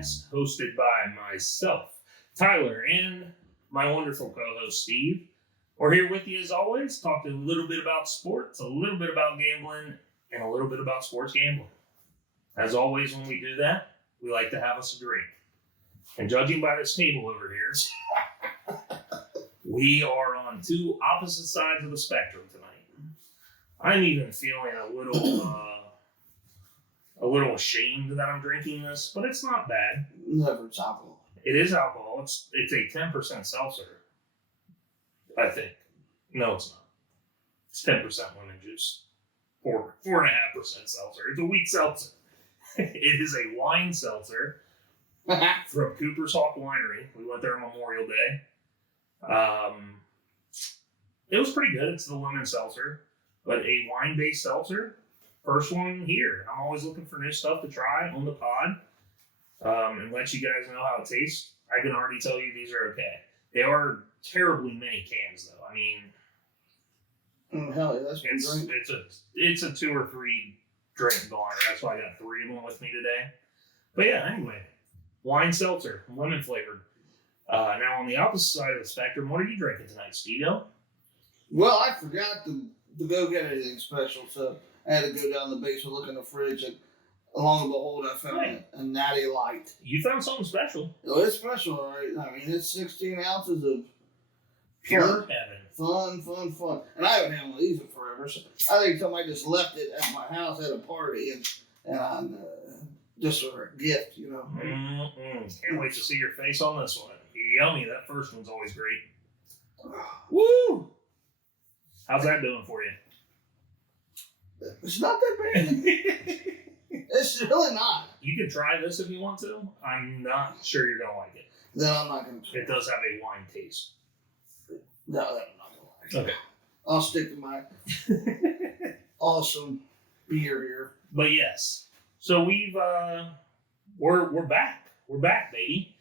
Throwbacks, hosted by myself, Tyler, and my wonderful co-host, Steve. We're here with you as always, talking a little bit about sports, a little bit about gambling, and a little bit about sports gambling. As always, when we do that, we like to have us a drink. And judging by this table over here, we are on two opposite sides of the spectrum tonight. I'm even feeling a little ashamed that I'm drinking this, but it's not bad. Never, it's alcohol. It is alcohol. It's a 10% seltzer, I think. No, it's not. It's 10% lemon juice. 4.5% seltzer. It's a weak seltzer. It is a wine seltzer from Cooper's Hawk Winery. We went there on Memorial Day. It was pretty good. It's the lemon seltzer, but a wine-based seltzer. First one here. I'm always looking for new stuff to try on the pod and let you guys know how it tastes. I can already tell you these are okay. They are terribly many cans, though. I mean, hell yeah, that's it's a 2 or 3 drink goner. That's why I got 3 of them with me today. But yeah, anyway, wine seltzer, lemon flavored. Now on the opposite side of the spectrum, what are you drinking tonight, Steve-O? Well, I forgot to go get anything special, so I had to go down the basement, look in the fridge, and along the behold, I found a Natty Light. You found something special. Oh, it's special, all right. I mean, it's 16 ounces of pure heaven. Fun. And I haven't had one of these in forever, so I think somebody just left it at my house at a party, and just for a gift, you know. Can't wait to see your face on this one. Yummy. That first one's always great. Woo! How's that doing for you? It's not that bad. It's really not. You can try this if you want to. I'm not sure you're going to like it. Then I'm not going to try it. It does have a wine taste. No, I'm not going to like it. Okay. I'll stick to my awesome beer here. But yes. So we're back. We're back, baby.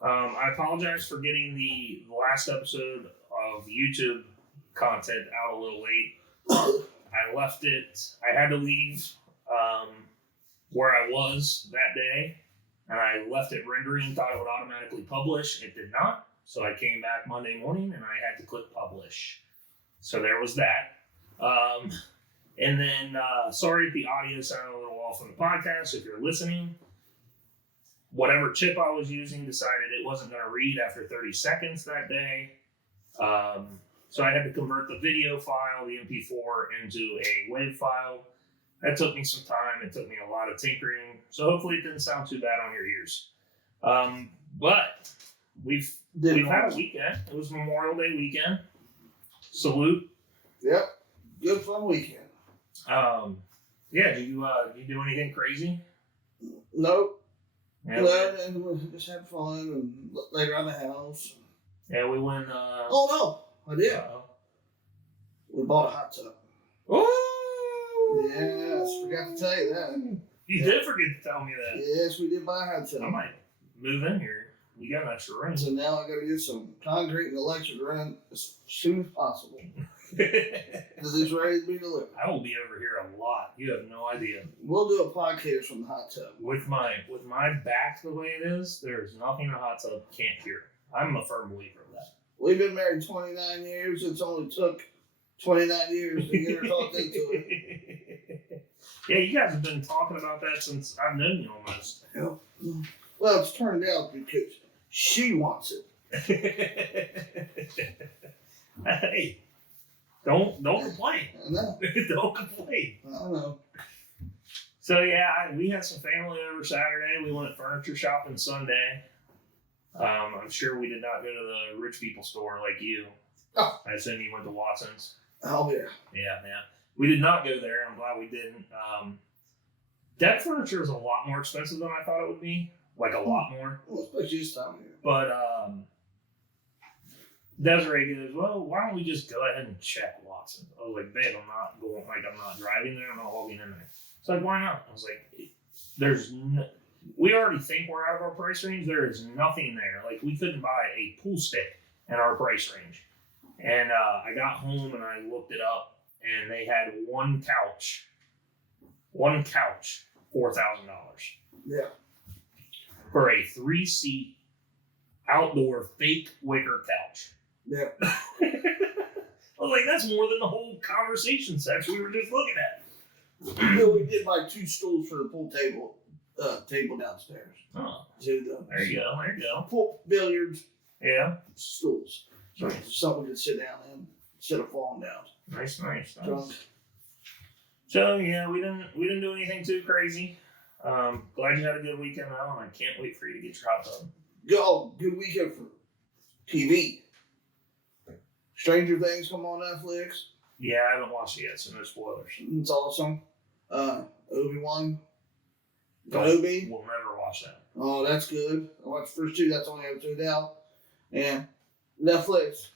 I apologize for getting the last episode of YouTube content out a little late. I left it. I had to leave where I was that day, and I left it rendering. Thought it would automatically publish. It did not. So I came back Monday morning, and I had to click publish. So there was that. And then, sorry if the audio sounded a little off on the podcast. If you're listening, whatever chip I was using decided it wasn't going to read after 30 seconds that day. So I had to convert the video file, the MP4, into a WAV file. That took me some time. It took me a lot of tinkering. So hopefully it didn't sound too bad on your ears. But we've had a weekend. It was Memorial Day weekend. Salute. Yep. Good fun weekend. Yeah, did you do anything crazy? Nope. Yeah, and we just had fun and laid around the house. Yeah, we went. Oh no, I did. We bought a hot tub. Oh. Yes, forgot to tell you that. You did forget to tell me that. Yes, we did buy a hot tub. I might move in here. You got an extra room. So now I got to get some concrete and electric run as soon as possible. Because it's ready to be delivered. I will be over here a lot. You have no idea. We'll do a podcast from the hot tub. With my back the way it is, there's nothing a hot tub can't cure. I'm a firm believer of that. We've been married 29 years. It's only took 29 years to get her talked into it. Yeah, you guys have been talking about that since I've known you almost. Yeah. Well, it's turned out because she wants it. Hey. Don't complain. I know. Don't complain. I know. So yeah, we had some family over Saturday. We went furniture shopping Sunday. I'm sure we did not go to the rich people store like you. Oh. I assume you went to Watson's. Oh yeah. Yeah. We did not go there. I'm glad we didn't. Deck furniture is a lot more expensive than I thought it would be. Like a lot more. Well, especially this time of year. But Desiree goes, well, why don't we just go ahead and check Watson? I was like, babe, I'm not driving there. I'm not walking in there. It's like, why not? I was like, we already think we're out of our price range. There is nothing there. Like, we couldn't buy a pool stick in our price range. And I got home and I looked it up, and they had one couch, $4,000. Yeah. for a 3-seat outdoor fake wicker couch. Yeah. I was like, that's more than the whole conversation section we were just looking at. We did like 2 stools for the pool table downstairs. Oh, There you go. Pool billiards. Yeah. Stools. So someone could sit down in instead of falling down. Nice. Drunk. So yeah, we didn't do anything too crazy. Glad you had a good weekend though, and I can't wait for you to get your hot tub. Good weekend for TV. Stranger Things come on Netflix. Yeah, I haven't watched it yet, so no spoilers. It's awesome. Obi-Wan. Kenobi. We'll never watch that. Oh, that's good. I watched the first 2. That's the only episode out. And Netflix.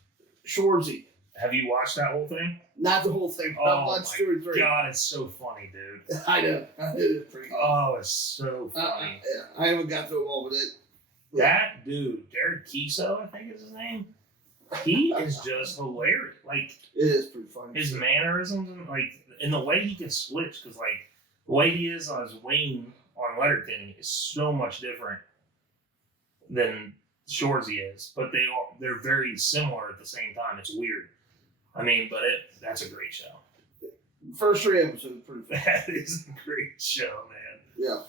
Shoresy. Have you watched that whole thing? Not the whole thing. But I watched 2 or 3. God, it's so funny, dude. I know. It is pretty good. Oh, it's so funny. I haven't got through it all with it. That dude, Derek Kiso, I think is his name. He is just hilarious. Like, it is pretty funny. His mannerisms and the way he can switch, because like the way he is on his Wayne on Letterkenny is so much different than Shoresy is, but they're very similar at the same time. It's weird. I mean, but that's a great show. First 3 episodes pretty fun. That is a great show, man. Yeah.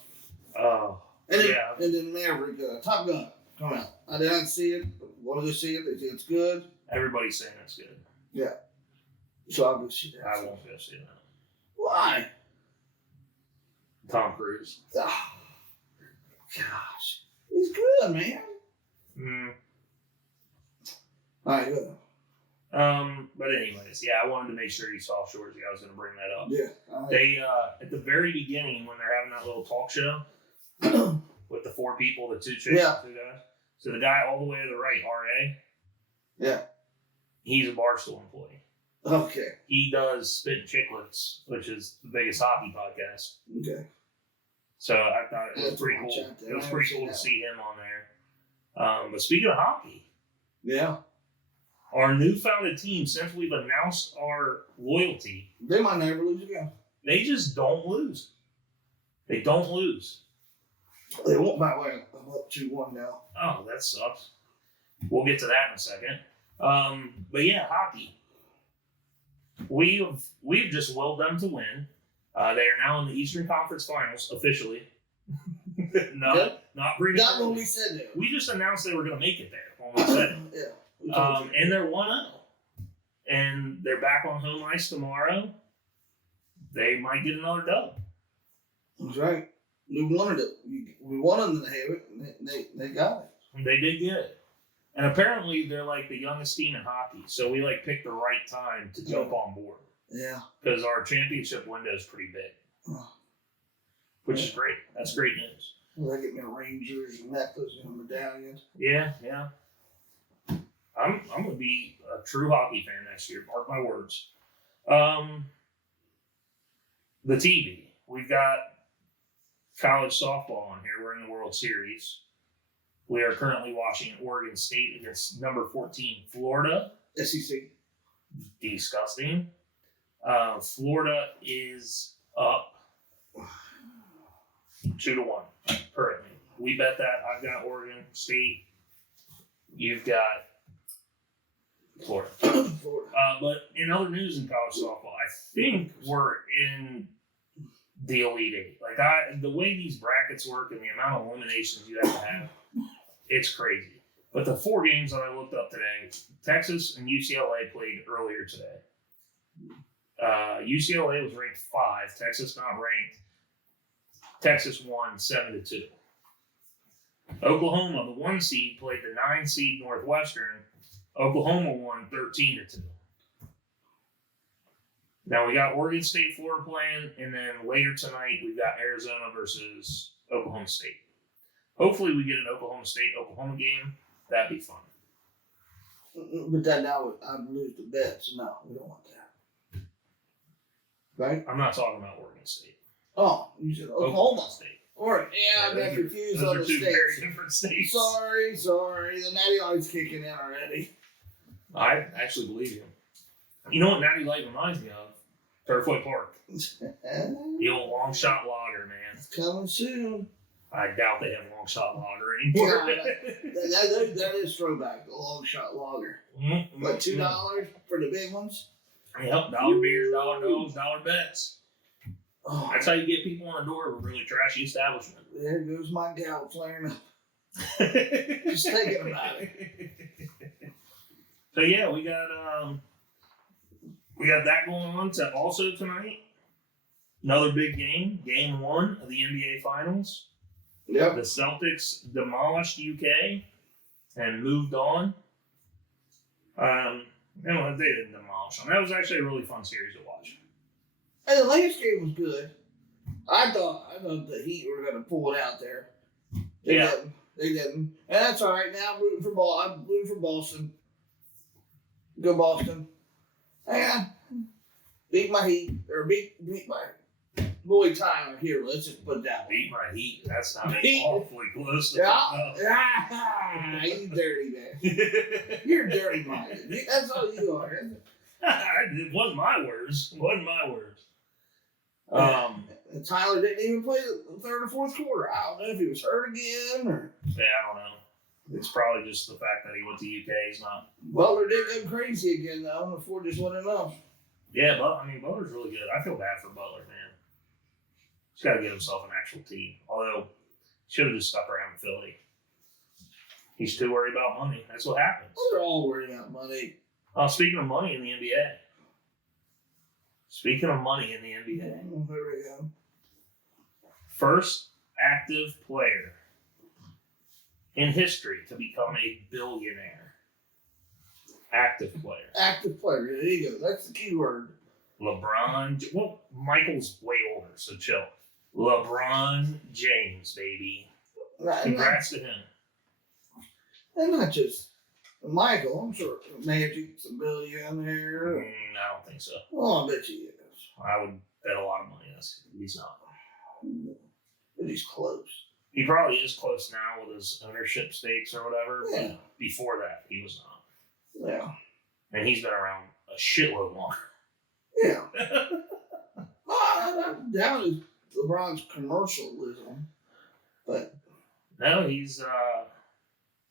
Oh. And then Maverick, Top Gun, come out. I didn't see it. Want to go see it? They say it's good. Everybody's saying it's good. Yeah. So I'll go see that. I won't go see that. Why? Tom Cruise. Oh, gosh. He's good, man. All right, good. But anyways, yeah, I wanted to make sure you saw Shoresy. I was going to bring that up. Yeah. They, at the very beginning, when they're having that little talk show with the 4 people, the 2 chicks, yeah. 2 guys. So the guy all the way to the right, R.A. Yeah. He's a Barstool employee. Okay. He does Spit Chicklets, which is the biggest hockey podcast. Okay. So I thought it was pretty cool. It was pretty cool to see him on there. But speaking of hockey. Yeah. Our newfounded team, since we've announced our loyalty. They might never lose again. They just don't lose. They don't lose. They won't, by the way. I'm up 2-1 now. Oh, that sucks. We'll get to that in a second. But yeah, hockey. We've just willed them to win. They are now in the Eastern Conference Finals officially. Not when we said that. We just announced they were going to make it there when we said it. Yeah. And they're 1-0. And they're back on home ice tomorrow. They might get another dub. That's right. We wanted it. We wanted them to have it. They got it. They did get it. And apparently they're like the youngest team in hockey. So we picked the right time to jump on board. Yeah. Because our championship window is pretty big. Which is great. That's great news. Well, they get me a Rangers necklace and a medallion. Yeah. I'm going to be a true hockey fan next year. Mark my words. The TV. We've got college softball on here. We're in the World Series. We are currently watching Oregon State against number 14 Florida. SEC. Disgusting. Florida is up 2-1 currently. We bet that. I've got Oregon State. You've got Florida. But in other news in college softball, I think we're in the Elite Eight. The way these brackets work and the amount of eliminations you have to have, it's crazy. But the 4 games that I looked up today, Texas and UCLA played earlier today. UCLA was ranked 5. Texas not ranked. Texas won 7-2. Oklahoma, the 1 seed, played the 9 seed Northwestern. Oklahoma won 13-2. Now we got Oregon State, Florida playing, and then later tonight we've got Arizona versus Oklahoma State. Hopefully we get an Oklahoma State-Oklahoma game. That'd be fun. But that now I'd lose the bet, so no, we don't want that. Right? I'm not talking about Oregon State. Oh, you said Oklahoma State. Oregon. Yeah, I got confused on the states. Those are 2 very different states. Sorry. The Natty Light's kicking in already. I actually believe you. You know what Natty Light reminds me of? Turfway Park. The old long shot lager, man. It's coming soon. I doubt they have long shot lager anymore. That is throwback, the long shot lager. Mm-hmm. But $2 for the big ones? Yep, dollar beers, dollar dogs, dollar bets. Oh, That's how you get people on the door of a really trashy establishment. there goes my gout flaring up. Just thinking about it. So yeah, we got that going on also tonight. Another big game, Game 1 of the NBA Finals. Yep. The Celtics demolished UK and moved on. They didn't demolish them. That was actually a really fun series to watch. And the last game was good. I thought the Heat were going to pull it out there. They didn't. And that's all right. Now I'm rooting for Boston. Go Boston. And beat my Heat. Or beat my boy Tyler here. Let's just put that one. Beat my Heat. That's not awfully close. You dirty man. You're dirty minded. That's all you are. It wasn't my words. And Tyler didn't even play the third or fourth quarter. I don't know if he was hurt again or. Yeah, I don't know. It's probably just the fact that he went to UK. He's not. Butler did go crazy again though. The Ford just wasn't enough. Yeah, but Butler's really good. I feel bad for Butler, man. He's got to get himself an actual team. Although, he should have just stuck around in Philly. He's too worried about money. That's what happens. Well, they're all worried about money. Speaking of money in the NBA. Here we go. First active player in history to become a billionaire. Active player. Active player. There you go. That's the key word. LeBron. Well, Michael's way older, so chill. LeBron James, baby. Congrats to him. And not just Michael. I'm sure Magic's a billionaire. I don't think so. Well, I bet he is. I would bet a lot of money he's not. But he's close. He probably is close now with his ownership stakes or whatever. Yeah. But before that, he was not. Yeah. And he's been around a shitload longer. Yeah. I doubt it's LeBron's commercialism, but no, he's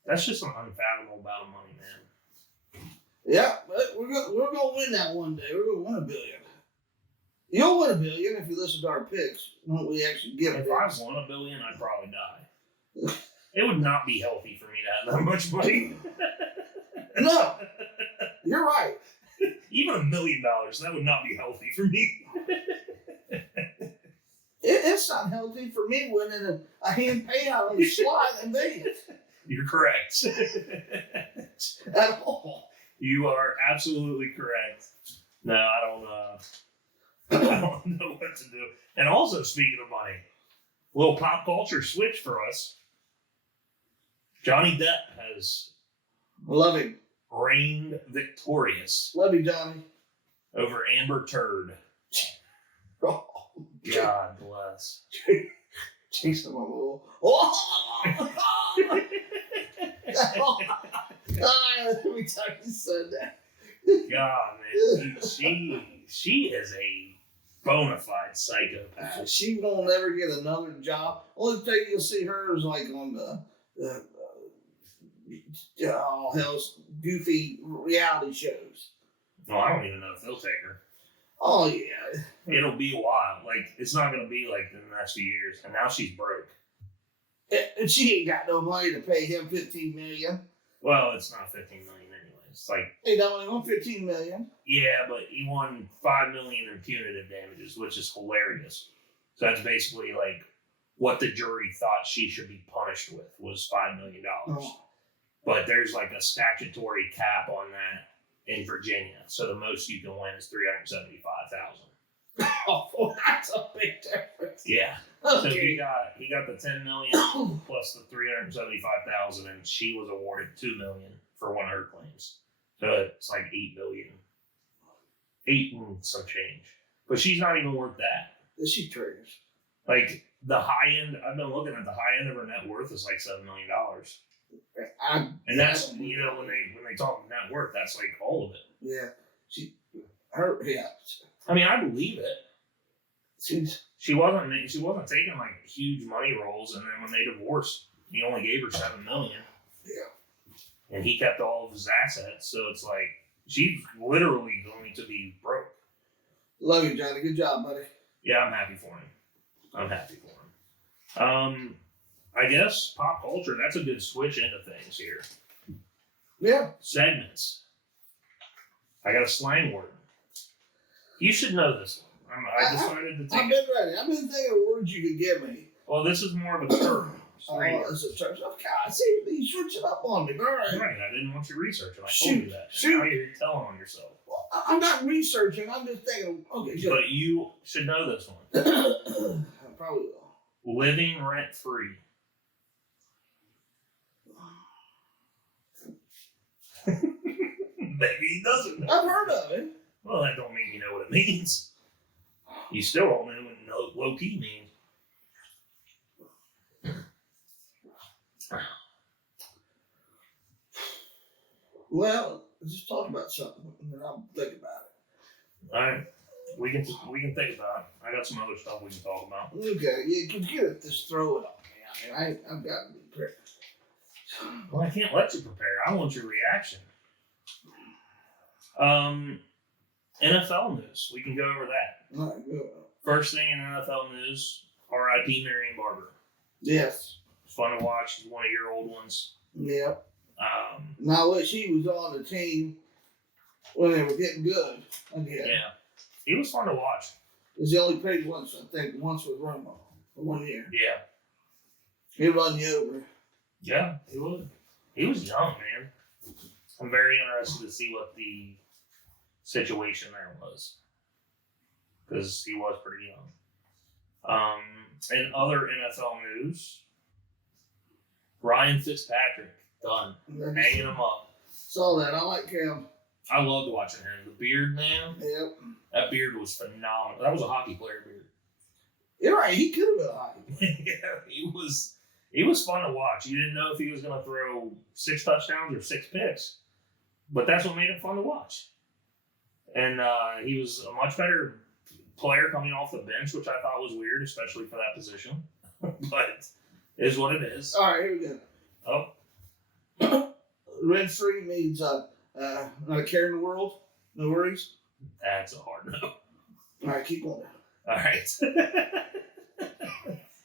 that's just an unfathomable amount of money, man. Yeah, but we're gonna win that one day. We're gonna win $1 billion. You'll win $1 billion if you listen to our picks. When we actually give it. If I won $1 billion, I'd probably die. It would not be healthy for me to have that much money. No, you're right. Even $1 million, that would not be healthy for me. It's not healthy for me winning a hand payout on the slide in Vegas. You're correct. At all. You are absolutely correct. No, I don't know what to do. And also, speaking of money, a little pop culture switch for us. Johnny Depp has Love him. reigned victorious Love you, Johnny. over Amber Turd. Oh, God bless. Jason Momoa. Oh! Every time you said that. God, man. She is a bona fide psychopath. She won't never get another job. Only thing you'll see her is like on the goofy reality shows. Well, I don't even know if they'll take her. Oh yeah, It'll be a while. Like, it's not going to be like in the next few years. And now she's broke. and she ain't got no money to pay him $15 million. Well, it's not $15 million anyway. It's like, He don't only want $15 million. yeah, but he won $5 million in punitive damages, which is hilarious. So that's basically like what the jury thought she should be punished with was $5 million. Oh. But there's like a statutory cap on that in Virginia. So the most you can win is $375,000. Oh, that's a big difference. Yeah. Okay. So he got the $10 million plus the $375,000, and she was awarded $2 million for one of her claims. So it's like $8 million, 8 and some change. But she's not even worth that. She triggers. Like the high end, I've been looking at the high end of her net worth is like $7 million. And that's, when they talk net worth, that's like all of it. Yeah. I mean, I believe it. she wasn't taking like huge money roles, and then when they divorced, he only gave her $7 million. Yeah. And he kept all of his assets, so it's like she's literally going to be broke. Love you, Johnny. Good job, buddy. Yeah, I'm happy for him. I guess pop culture, that's a good switch into things here. Yeah. Segments. I got a slang word. You should know this one. I decided to take I've been ready. I've been thinking of words you could give me. Well, this is more of a term. Oh, it's a term. Oh, God, see, you switch it up on me. All right. Right, I didn't want you reaching. I Shoot, told you that. shoot. Now you're telling on yourself. Well, I'm not researching. I'm just thinking. Okay, good. But you should know this one. I probably will. Living rent free. Maybe he doesn't know. I've heard of it. Well, that don't mean you know what it means. You still don't know what low key means. Well, let's just talk about something, and then I'll think about it. All right, we can think about it. I got some other stuff we can talk about. Okay, yeah, could you just throw it on me? I mean, I've got to be prepared. Well, I can't let you prepare. I want your reaction. NFL news. We can go over that. All right, good. First thing in NFL news, R.I.P. Marion Barber. Yes. It's fun to watch. She's one of your old ones. Yep. Now, she was on the team when they were getting good. Again. Yeah. He was fun to watch. He only played once, I think, once with Romo for 1 year. Yeah. He run you over. Yeah, he would. He was young, man. I'm very interested to see what the situation there was. Because he was pretty young. In other NFL news, Ryan Fitzpatrick, done. Hanging him up. Saw that. I like him. I loved watching him. The beard, man. Yep. That beard was phenomenal. That was a hockey player beard. You're right. He could have been a hockey player. Yeah, he was fun to watch. You didn't know if he was going to throw 6 touchdowns or 6 picks. But that's what made him fun to watch. And he was a much better player coming off the bench, which I thought was weird, especially for that position. But it is what it is. All right, here we go. Oh. Rent-free means not a care in the world. No worries. That's a hard no. All right, keep going. All right.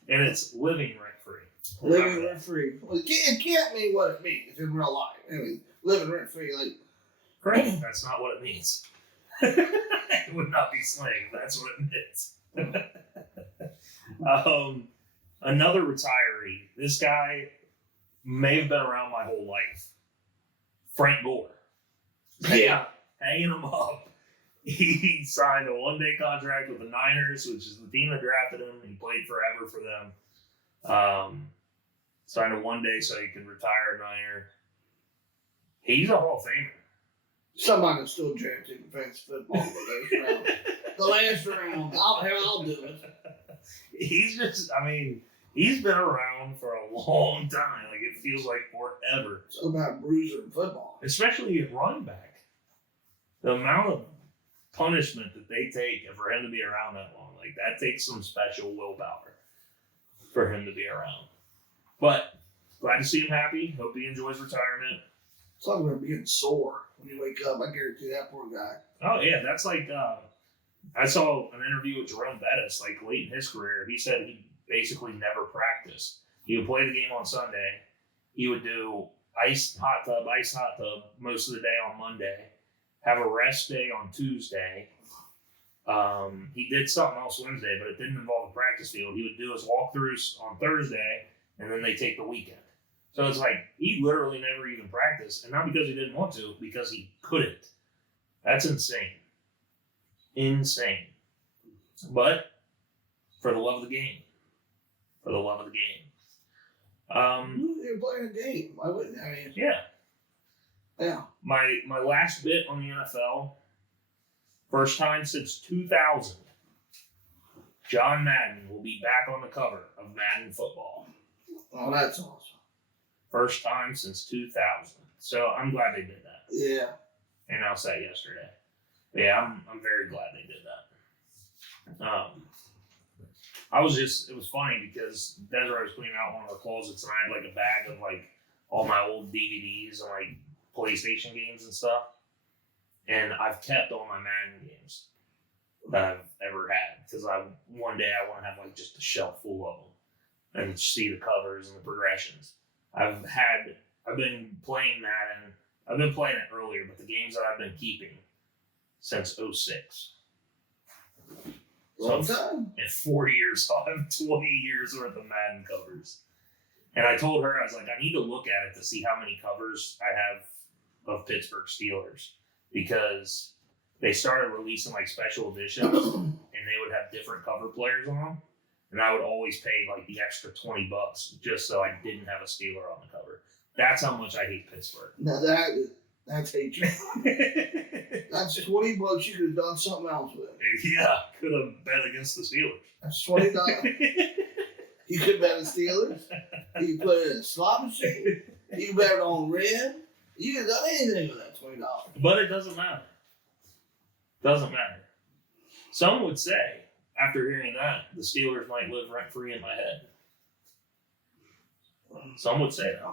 And it's living rent-free. Living rent-free. Well, it can't mean what it means in real life. I mean, living rent-free, like... Correct. That's not what it means. It would not be slang. That's what it means. Another retiree. This guy may have been around my whole life. Frank Gore. Yeah. Hanging him up. He signed a 1-day contract with the Niners, which is the team that drafted him. He played forever for them. Signed a 1-day so he could retire a Niner. He's a Hall of Famer. Somebody still drafted in fantasy football the last round. I'll do it. He's just, I mean, he's been around for a long time. Like, it feels like forever. So about bruiser in football. Especially at running back. The amount of punishment that they take for him to be around that long, like, that takes some special willpower for him to be around. But, glad to see him happy. Hope he enjoys retirement. Talk about being sore when you wake up. I guarantee that poor guy. Oh, yeah. That's like, I saw an interview with Jerome Bettis, like, late in his career. He said he basically never practiced. He would play the game on Sunday. He would do ice, hot tub most of the day on Monday. Have a rest day on Tuesday. He did something else Wednesday, but it didn't involve the practice field. He would do his walkthroughs on Thursday, and then they take the weekend. So it's like, he literally never even practiced, and not because he didn't want to, because he couldn't. That's insane. Insane. But, for the love of the game. For the love of the game. You're playing a game. Why wouldn't I mean? Yeah. Yeah. My last bit on the NFL, first time since 2000, John Madden will be back on the cover of Madden Football. Oh, that's awesome. First time since 2000. So I'm glad they did that. Yeah. And I said yesterday. Yeah, I'm very glad they did that. it was funny because Desiree was cleaning out one of the closets and I had like a bag of like all my old DVDs and like PlayStation games and stuff. And I've kept all my Madden games that I've ever had because one day I want to have like just a shelf full of them and see the covers and the progressions. I've been playing Madden. I've been playing it earlier, but the games that I've been keeping since 06. Long time. In 4 years, I'll have 20 years worth of Madden covers. And I told her, I was like, I need to look at it to see how many covers I have of Pittsburgh Steelers. Because they started releasing like special editions and they would have different cover players on them. And I would always pay like the extra $20 just so I didn't have a Steeler on the cover. That's how much I hate Pittsburgh. Now that's hatred. That's $20 you could have done something else with. Yeah, could have bet against the Steelers. That's $20. You could bet the Steelers. You could put it in a slot machine. You could bet it on red. You could have done anything with that $20. But it doesn't matter. Doesn't matter. Some would say, after hearing that, the Steelers might live rent-free in my head. Some would say that.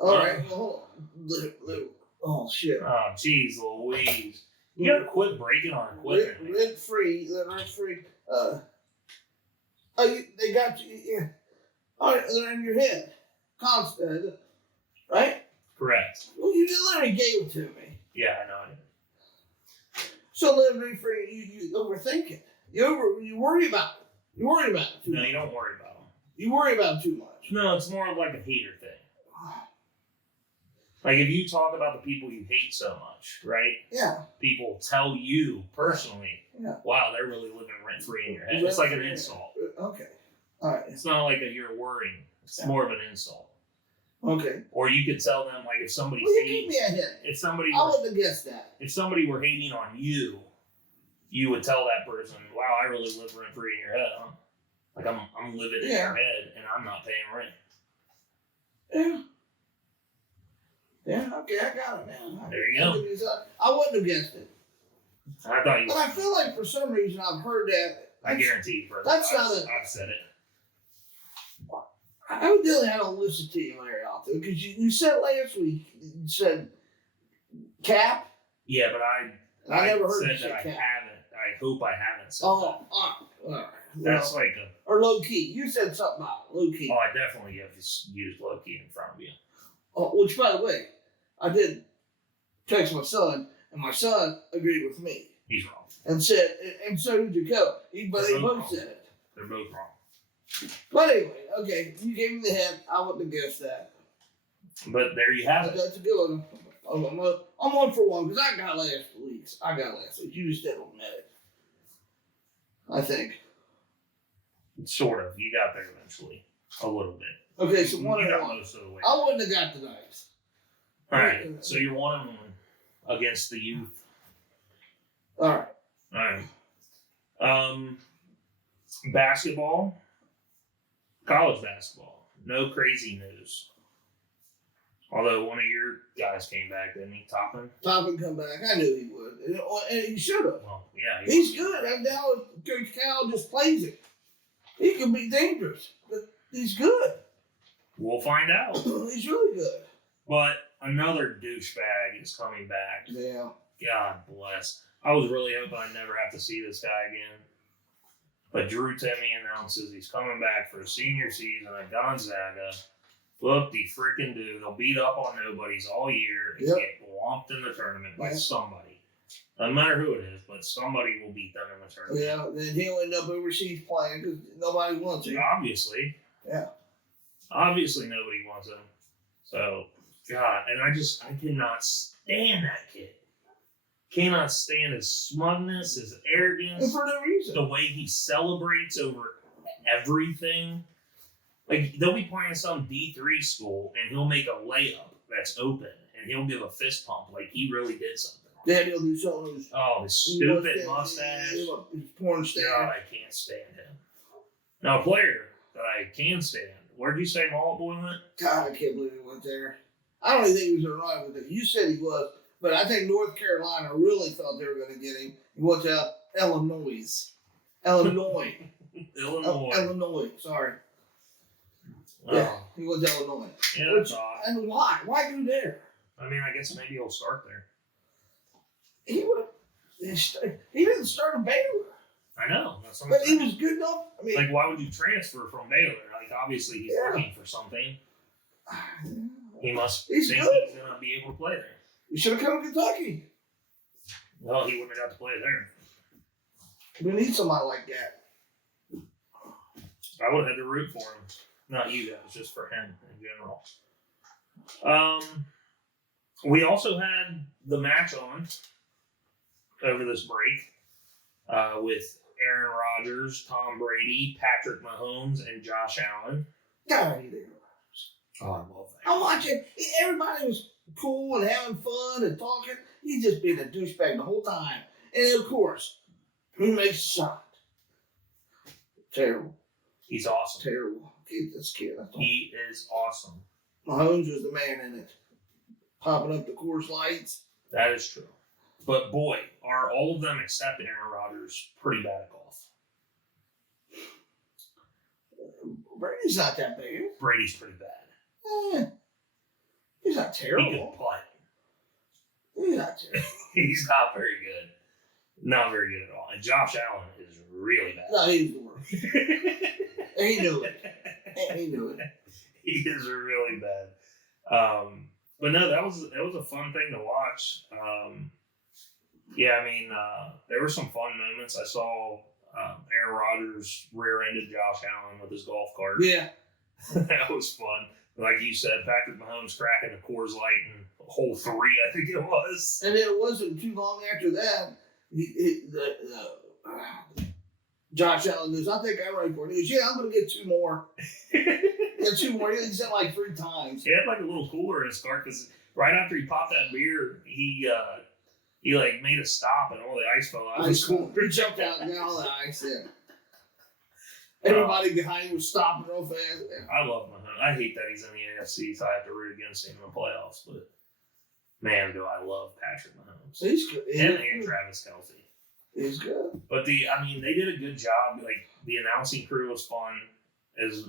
All right, well, hold on. Oh, shit. Oh, jeez Louise. You gotta quit breaking on equipment. Rent-free. They got you. Yeah. All right, they're in your head. Constant. Right? Correct. Well, you literally gave it to me. Yeah, I know. So live free. You overthink it. You worry about it. You worry about it too much. No, you don't worry about them. You worry about it too much. No, it's more of like a hater thing. Like if you talk about the people you hate so much, right? Yeah. People tell you personally, yeah. Wow, they're really living rent free in your head. It's like an insult. Okay. All right. It's not like you're worrying. It's more of an insult. Okay. Or you could tell them like if somebody give me a hint. If somebody I wouldn't have guessed that. If somebody were hating on you, you would tell that person, "Wow, I really live rent free in your head. Huh? Like I'm living in your head and I'm not paying rent." Yeah. Yeah. Okay, I got it now. There you go. I wouldn't have guessed it. I thought you. But I feel like for some reason I've heard that. I guarantee you, brother. I've said it. Evidently, I don't listen to you very often because you said last week. You said cap. Yeah, but I never heard said that. I haven't. I hope I haven't said that. All right. That's or low key. You said something about low key. Oh, I definitely have used low key in front of you. Oh, which, by the way, I did text my son, and my son agreed with me. He's wrong. And said, and so did Jacob. But they both said it. They're both wrong. But anyway, okay, you gave me the hint. I wouldn't have guessed that. But there you have it. That's a good one. I'm 1 for 1 because I got last week. You just didn't admit it. I think. Sort of. You got there eventually. A little bit. Okay, so 1 and 1. Most of the way. I wouldn't have got the dice. All right, so you're 1 and 1 against the youth. All right. Basketball. College basketball. No crazy news. Although one of your guys came back, didn't he? Toppin come back. I knew he would. And he should have. Well, yeah. He's good. And now Coach Cal just plays it. He can be dangerous. But he's good. We'll find out. He's really good. But another douchebag is coming back. Yeah. God bless. I was really hoping I'd never have to see this guy again. But Drew Timmy announces he's coming back for a senior season at Gonzaga. Look, the freaking do. They'll beat up on nobodies all year and get lumped in the tournament by somebody. Doesn't matter who it is, but somebody will beat them in the tournament. Yeah, then he'll end up overseas playing because nobody wants him. Obviously. Yeah. Obviously nobody wants him. So, God, and I cannot stand that kid. Cannot stand his smugness, his arrogance. And for no reason. The way he celebrates over everything. Like, they'll be playing some D3 school, and he'll make a layup that's open, and he'll give a fist pump like he really did something. Yeah, he'll do something. Oh, his stupid mustache. His porn star. God, I can't stand him. Now, a player that I can stand. Where'd you say Mullet Boy went? God, I can't believe he went there. I don't even think he was arrived with it. You said he was, but I think North Carolina really thought they were going to get him. He went to Illinois. Illinois. Illinois. Illinois. Sorry. Oh. Yeah, he was Illinois. Yeah, that's odd. And why? Why go there? I mean, I guess maybe he'll start there. He would. He didn't start a Baylor. I know. That's what But he was good enough. I mean, like, why would you transfer from Baylor? Like, obviously, he's looking for something. He must think good. he's going to be able to play there. He should have come to Kentucky. Well, he wouldn't have got to play there. We need somebody like that. I would have had to root for him. Not you guys, just for him in general. We also had the match on over this break with Aaron Rodgers, Tom Brady, Patrick Mahomes, and Josh Allen. God, he did. Oh, I love that. I'm watching. Everybody was cool and having fun and talking. He's just being a douchebag the whole time. And of course, who makes a shot? Terrible. He's awesome. Terrible. This kid. He is awesome. Mahomes was the man in it. Popping up the course lights. That is true. But boy, are all of them except Aaron Rodgers pretty bad at golf. Brady's not that bad. Brady's pretty bad. He's not terrible. He can play. He's not terrible. He's not very good. Not very good at all. And Josh Allen is really bad. No, he's the worst. He knew it. He knew it. He is really bad. But no, that was a fun thing to watch. Yeah, I mean, there were some fun moments. I saw Aaron Rodgers rear-ended Josh Allen with his golf cart. Yeah. That was fun. Like you said, Patrick Mahomes cracking a Coors Light in hole 3, I think it was. And it wasn't too long after that, Josh Allen goes, I think I'm ready for it. He goes, yeah, I'm going to get 2 more. Yeah, 2 more. He said like 3 times. He had like a little cooler in his cart because right after he popped that beer, he like made a stop and all the ice fell out. Ice cool. He jumped out and got all the ice in. Everybody behind him was stopping real fast. I love Mahomes. I hate that he's in the AFC, so I have to root against him in the playoffs. But man, do I love Patrick Mahomes. He's good. And Travis Kelce. He's good. But they did a good job. Like the announcing crew was fun. As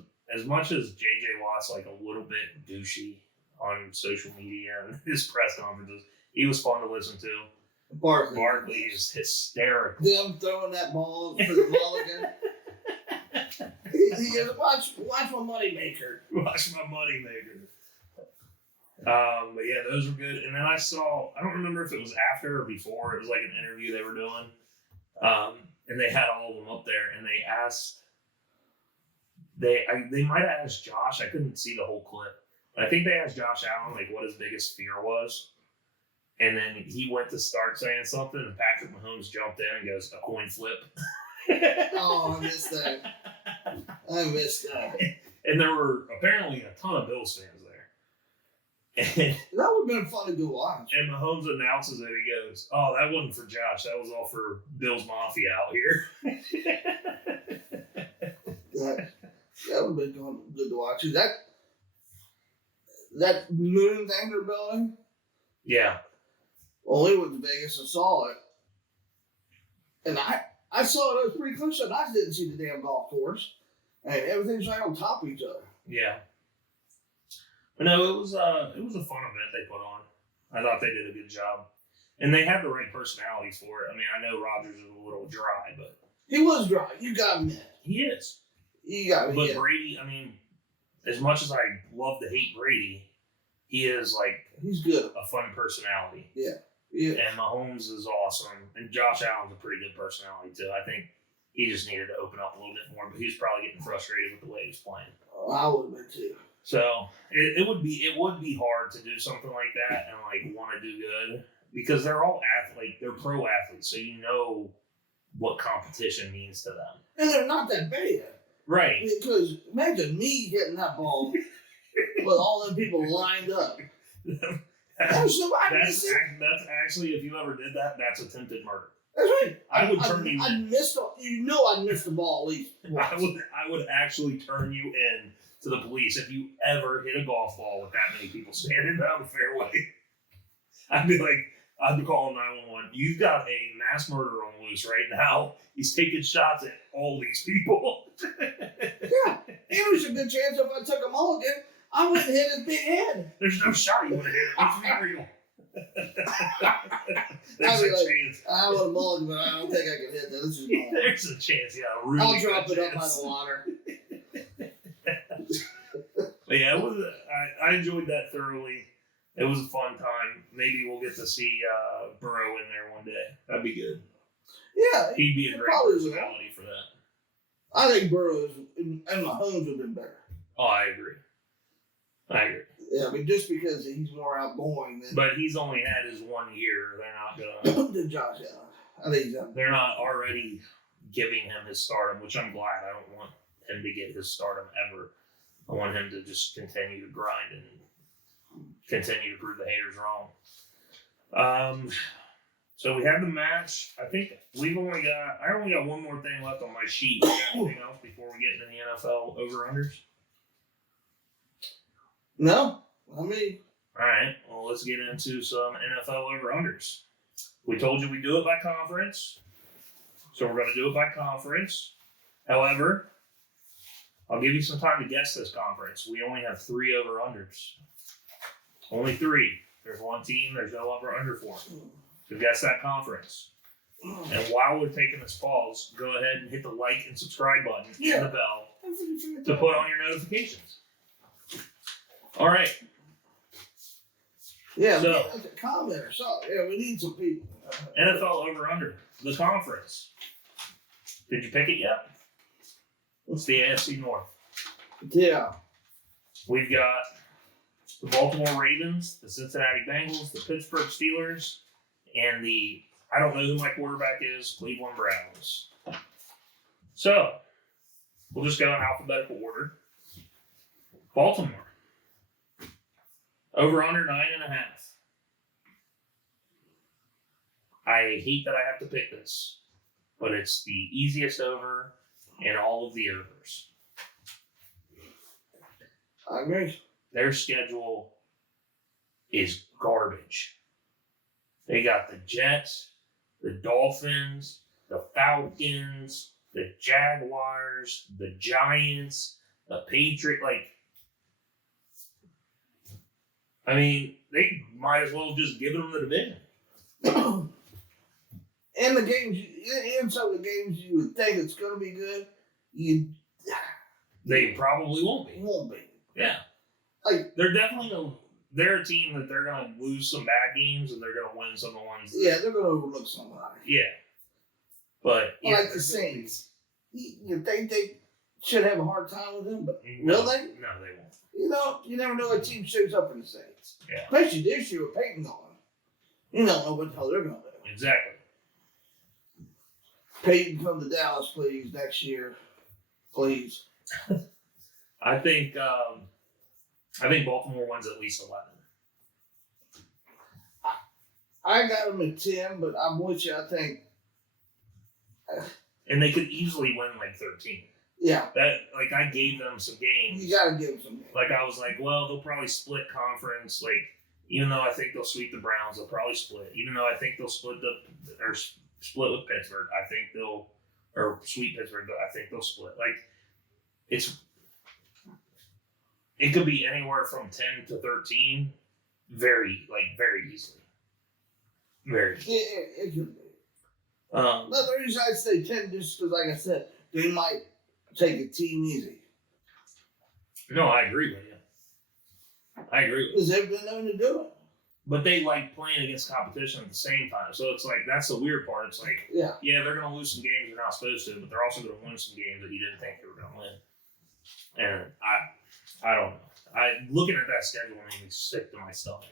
much as JJ Watt's like a little bit douchey on social media and his press conferences, he was fun to listen to. Barkley is hysterical. Them throwing that ball for the ball again. He goes, watch my money maker. Watch my money maker. But yeah, those were good. And then I don't remember if it was after or before. It was like an interview they were doing. And they had all of them up there, and they asked. They might have asked Josh. I couldn't see the whole clip. I think they asked Josh Allen like what his biggest fear was, and then he went to start saying something, and Patrick Mahomes jumped in and goes, "A coin flip." Oh, I missed that. And there were apparently a ton of Bills fans there. And that would have been fun to go watch. And Mahomes announces it. He goes, "Oh, that wasn't for Josh. That was all for Bills Mafia out here." That would have been good to watch. Is that moon thing they're building? Yeah. Well, we went to Vegas and saw it. And I saw it. It was pretty close, and I didn't see the damn golf course. And everything's right on top of each other. Yeah. But no, it was a fun event they put on. I thought they did a good job. And they had the right personalities for it. I mean, I know Rodgers is a little dry, but... He was dry. You got to admit. He is. You got to admit. But Brady, I mean, as much as I love to hate Brady, he is like... He's good. A fun personality. Yeah. Yeah. And Mahomes is awesome. And Josh Allen's a pretty good personality, too. I think he just needed to open up a little bit more, but he was probably getting frustrated with the way he was playing. Oh, I would have been, too. So it would be hard to do something like that and like want to do good because they're all they're pro athletes, so you know what competition means to them. And they're not that bad, right? Because imagine me hitting that ball with all them people lined up. That's actually, if you ever did that, that's attempted murder. That's right. I would turn you in. I'd miss the ball at least once. I would actually turn you in to the police if you ever hit a golf ball with that many people standing down the fairway. I'd be like, I'd be calling 911. You've got a mass murderer on the loose right now. He's taking shots at all these people. Yeah, it was a good chance if I took a mulligan, I wouldn't hit his big head. There's no shot you would have hit it. Let's be real. There's I'd a be like, chance. I want a mulligan, but I don't think I can hit that. This is mine. There's a chance, yeah. A really I'll drop good it up by chance. the water. But yeah, it was. I enjoyed that thoroughly. It was a fun time. Maybe we'll get to see Burrow in there one day. That'd be good. Yeah, He'd be a great probably personality for that. I think Burrows and Mahomes would have been better. Oh, I agree. Yeah, but just because he's more outgoing than But he's only had his 1 year. They're not gonna. than Josh Allen. I think he's They're not already giving him his stardom, which I'm glad. I don't want him to get his stardom ever. I want him to just continue to grind and continue to prove the haters wrong. So we had the match. I think I only got one more thing left on my sheet. You got anything else before we get into the NFL over-unders? No, I mean, All right. Well, let's get into some NFL over-unders. We told you we do it by conference. So we're going to do it by conference. However, I'll give you some time to guess this conference. We only have 3 over-unders. Only 3. There's one team. There's no over-under for them. So guess that conference. And while we're taking this pause, go ahead and hit the like and subscribe button and the bell to put on your notifications. All right. Yeah, So- so, a comment or something. Yeah, we need some people. NFL over-under. The conference. Did you pick it yet? It's the AFC North. Yeah. We've got the Baltimore Ravens, the Cincinnati Bengals, the Pittsburgh Steelers, and the, I don't know who my quarterback is, Cleveland Browns. So, we'll just go in alphabetical order. Baltimore. Over under 9.5. I hate that I have to pick this, but it's the easiest over in all of the overs. I agree. Their schedule is garbage. They got the Jets, the Dolphins, the Falcons, the Jaguars, the Giants, the Patriots. They might as well have just given them the division. And the games, in some of the games you would think it's going to be good, They probably won't be. won't be. Yeah. They're definitely they're a team that they're going to lose some bad games and they're going to win some of the ones. Yeah, they're going to overlook somebody. Yeah. But yeah, Like the Saints. You think they should have a hard time with them, but no, will they? No, they won't. You never know what team shows up in the Saints. Yeah. Especially this year with Peyton gone. You don't know what the hell they're going to do. Exactly. Peyton, come to Dallas, please, next year. Please. I think Baltimore wins at least 11. I got them at 10, but I'm with you. I think, And they could easily win 13. yeah, I gave them some games. you got to give them some. I was like, well, they'll probably split conference. Even though I think they'll sweep the Browns, they'll probably split. Even though I think they'll split with Pittsburgh, I think they'll sweep Pittsburgh. But I think they'll split. It could be anywhere from 10 to 13, very easily. Very. It could be. Um, No, the reason I say 10 just because, like I said, they might take a team easy. no, I agree with you. Because they've been known to do it. But they like playing against competition at the same time. So it's that's the weird part. It's Yeah. they're going to lose some games they're not supposed to, but they're also going to win some games that you didn't think they were going to win. And I don't know. Looking at that schedule made me sick to my stomach.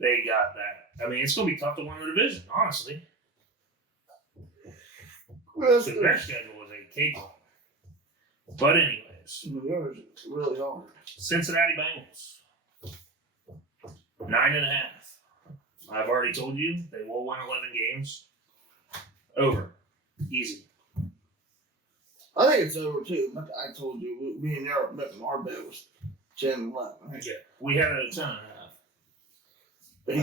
They got that. It's going to be tough to win the division, honestly. Well, Because their schedule is a cakewalk. But anyways, it's really hard. Cincinnati Bengals. 9.5. I've already told you they will win 11 games. Over. Easy. I think it's over, too. I told you, me and our bet was 10 and 11. Yeah. We had it at 10.5. But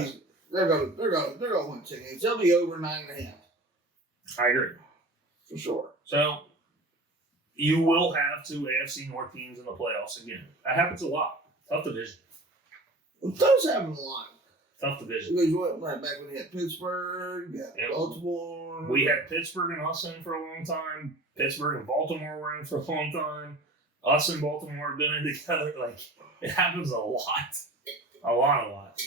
they're gonna win 10 games. They'll be over 9.5. I agree. For sure. So, you will have 2 AFC North teams in the playoffs again. That happens a lot. Tough division. It does happen a lot. Tough division. Because you went right back when you had Pittsburgh, you got Baltimore. We had Pittsburgh and us in for a long time. Pittsburgh and Baltimore were in for a long time. Us and Baltimore have been in together. Like, it happens a lot. A lot.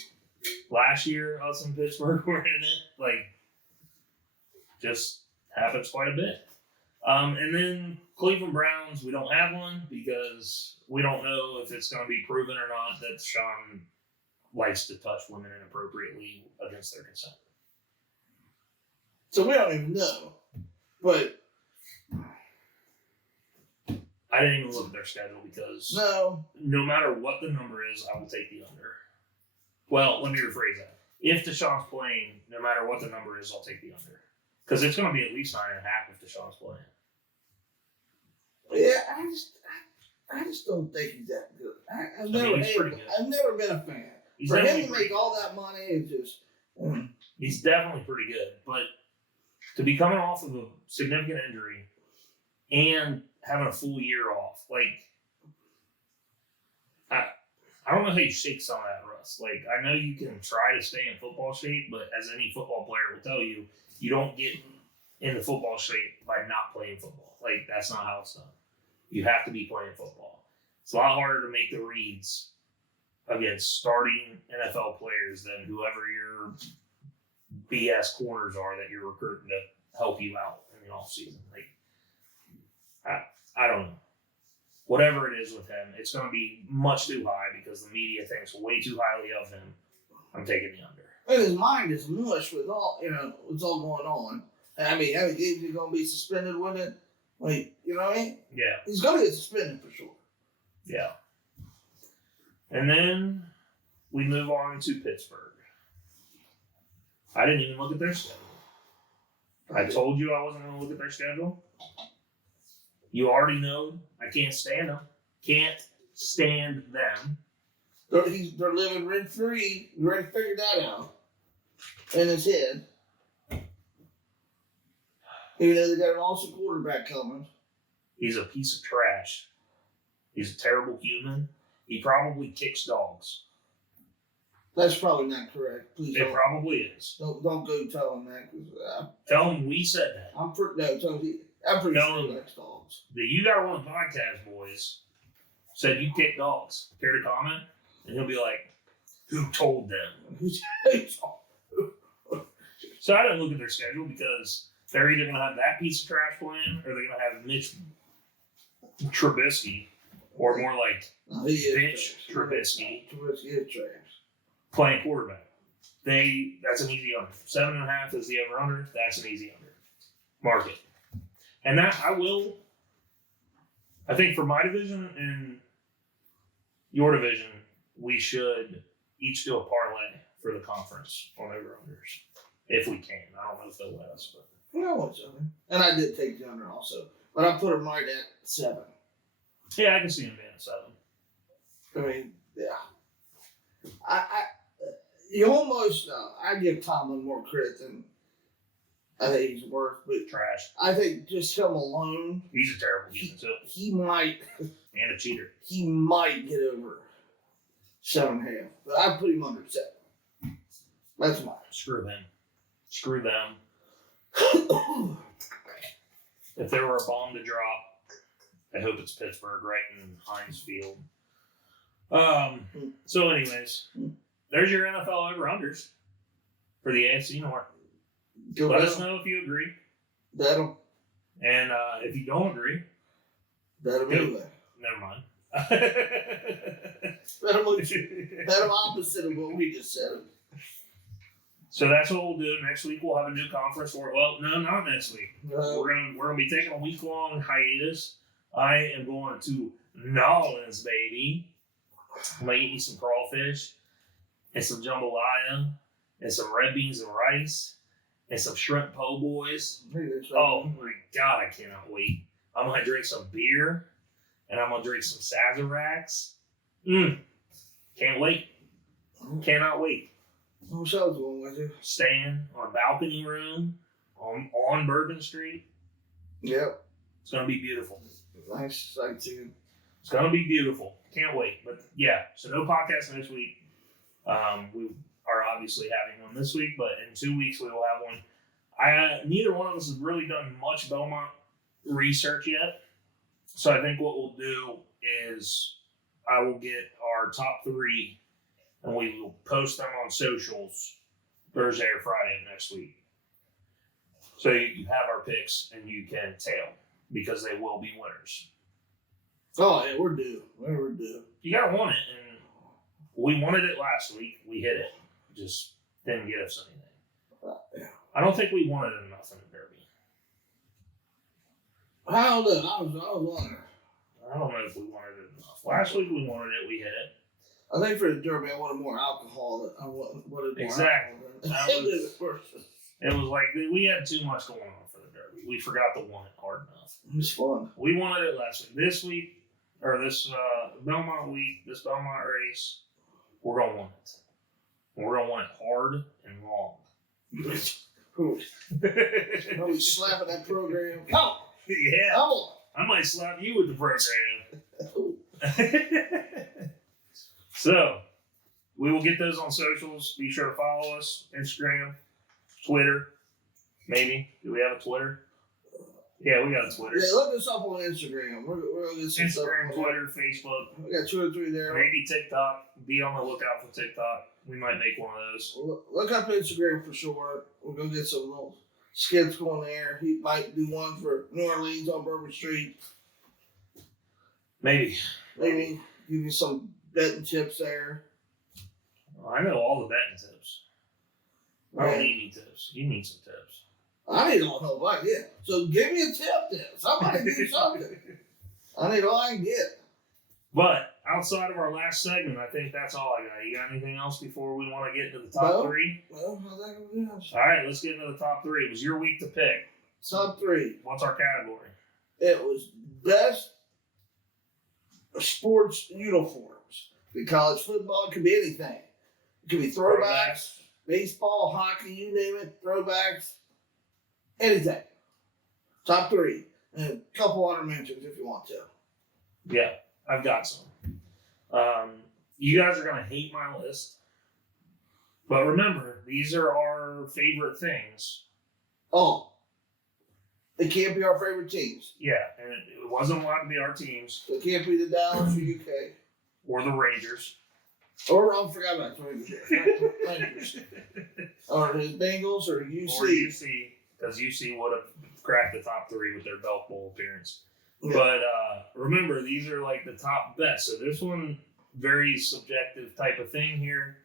Last year, us and Pittsburgh were in it. Like, just happens quite a bit. And then Cleveland Browns, we don't have one because we don't know if it's going to be proven or not that Sean likes to touch women inappropriately against their consent. So we don't even know. But I didn't even look at their schedule because no matter what the number is, I will take the under. Well, let me rephrase that. If Deshaun's playing, no matter what the number is, I'll take the under. Because it's going to be at least 9.5 if Deshaun's playing. Yeah, I just don't think he's that good. I've never been a fan. For him to make all that money, it's just... He's definitely pretty good. But to be coming off of a significant injury and having a full year off, like, I don't know how you shake some of that rust. Like, I know you can try to stay in football shape, but as any football player will tell you, you don't get into football shape by not playing football. Like, that's not how it's done. You have to be playing football. It's a lot harder to make the reads against starting NFL players than whoever your BS corners are that you're recruiting to help you out in the offseason. Like, I don't know. Whatever it is with him, it's going to be much too high because the media thinks way too highly of him. I'm taking the under. And his mind is mush with all, what's all going on. And I mean, how many games he's going to be suspended with it? Like, you know what I mean? Yeah. He's going to get suspended for sure. Yeah. And then we move on to Pittsburgh. I didn't even look at their schedule. I told you I wasn't going to look at their schedule. You already know I can't stand them. Can't stand them. They're living rent-free. You already figured that out. In his head. Even though they got an awesome quarterback coming. He's a piece of trash. He's a terrible human. He probably kicks dogs. That's probably not correct. Please it probably is. Don't go tell him that. Cause, tell him we said that. I'm pretty sure he likes dogs. The You Gotta Run podcast boys said you kick dogs. Care to comment? And he'll be like, who told them? So I didn't look at their schedule because they're either going to have that piece of trash playing or they're going to have Mitch Trubisky, or more like Mitch Trubisky is trash. Playing quarterback. That's an easy under. 7.5 is the over-under. That's an easy under. Mark it. And that I think for my division and your division, we should each do a parlay for the conference on over-unders. If we can. I don't know if they'll let us, but. No, what's under. And I did take the under also. But I put him right at 7. Yeah, I can see him being at 7. I mean, yeah. You almost, I give Tomlin more credit than I think he's worth, but trash. I think just him alone. He's a terrible human too. He might. And a cheater. He might get over 7.5. But I put him under 7. That's mine. Screw them. If there were a bomb to drop, I hope it's Pittsburgh right in Heinz Field. So anyways, there's your NFL over-unders for the AFC North. Let us know if you agree. And if you don't agree, never mind. That'll opposite of what we just said. So that's what we'll do. Next week we'll have a new conference. Well, no, not next week. We're gonna be taking a week-long hiatus. I am going to Nolans, baby. I'm gonna eat me some crawfish and some jambalaya and some red beans and rice and some shrimp po' boys. Oh my God, I cannot wait. I'm gonna drink some beer and I'm gonna drink some Sazeracs. Can't wait. Cannot wait. I wish I was going with you. Staying on a balcony room on Bourbon Street. Yep. It's going to be beautiful. Nice sight too. It's going to be beautiful. Can't wait. But yeah, so no podcast next week. We are obviously having one this week, but in 2 weeks we will have one. Neither one of us has really done much Belmont research yet. So I think what we'll do is I will get our top 3 and we will post them on socials Thursday or Friday of next week. So you have our picks and you can tell because they will be winners. Oh, yeah, we're due. We're due. You got to want it, and we wanted it last week. We hit it. Just didn't get us anything. Yeah. I don't think we wanted enough in the Derby. I don't know. I was wondering. I don't know if we wanted it enough. Last week we wanted it. We hit it. I think for the Derby, I wanted more alcohol. I wanted more Exactly. alcohol. It was like we had too much going on for the Derby. We forgot to want it hard enough. It was fun. We wanted it last week. This week, or this Belmont week, this Belmont race, we're going to want it. We're going to want it hard and long. I'll be slapping that program. Oh! Yeah. Oh! I might slap you with the program. So, we will get those on socials. Be sure to follow us. Instagram, Twitter, maybe. Do we have a Twitter? Yeah, we got a Twitter. Yeah, look us up on Instagram. We're gonna get some Instagram, stuff. Twitter, Facebook. We got 2 or 3 there. Maybe TikTok. Be on the lookout for TikTok. We might make one of those. Look up Instagram for sure. We're gonna get some little skits going there. He might do one for New Orleans on Bourbon Street. Maybe. Maybe give you some betting tips there. Well, I know all the betting tips. I don't Man, need any tips. You need some tips. I need all help I get. So give me a tip then. Somebody do something. I need all I can get. But outside of our last segment, I think that's all I got. You got anything else before we want to get into the top 3? Well, I think it is. All right, let's get into the top 3. It was your week to pick. Top 3. What's our category? It was best sports uniforms. It could be college football. It could be anything. It could be throwbacks, baseball, hockey, you name it. Throwbacks, anything. Top 3. And a couple other mentions if you want to. Yeah, I've got some. You guys are going to hate my list. But remember, these are our favorite things. Oh. It can't be our favorite teams. Yeah, and it wasn't allowed to be our teams. It can't be the Dallas or UK. Or the Rangers. Or I forgot about the Rangers. Or the Bengals or UC. Or UC, because UC would have cracked the top 3 with their belt bowl appearance. Yeah. But remember, these are like the top best. So this one, very subjective type of thing here.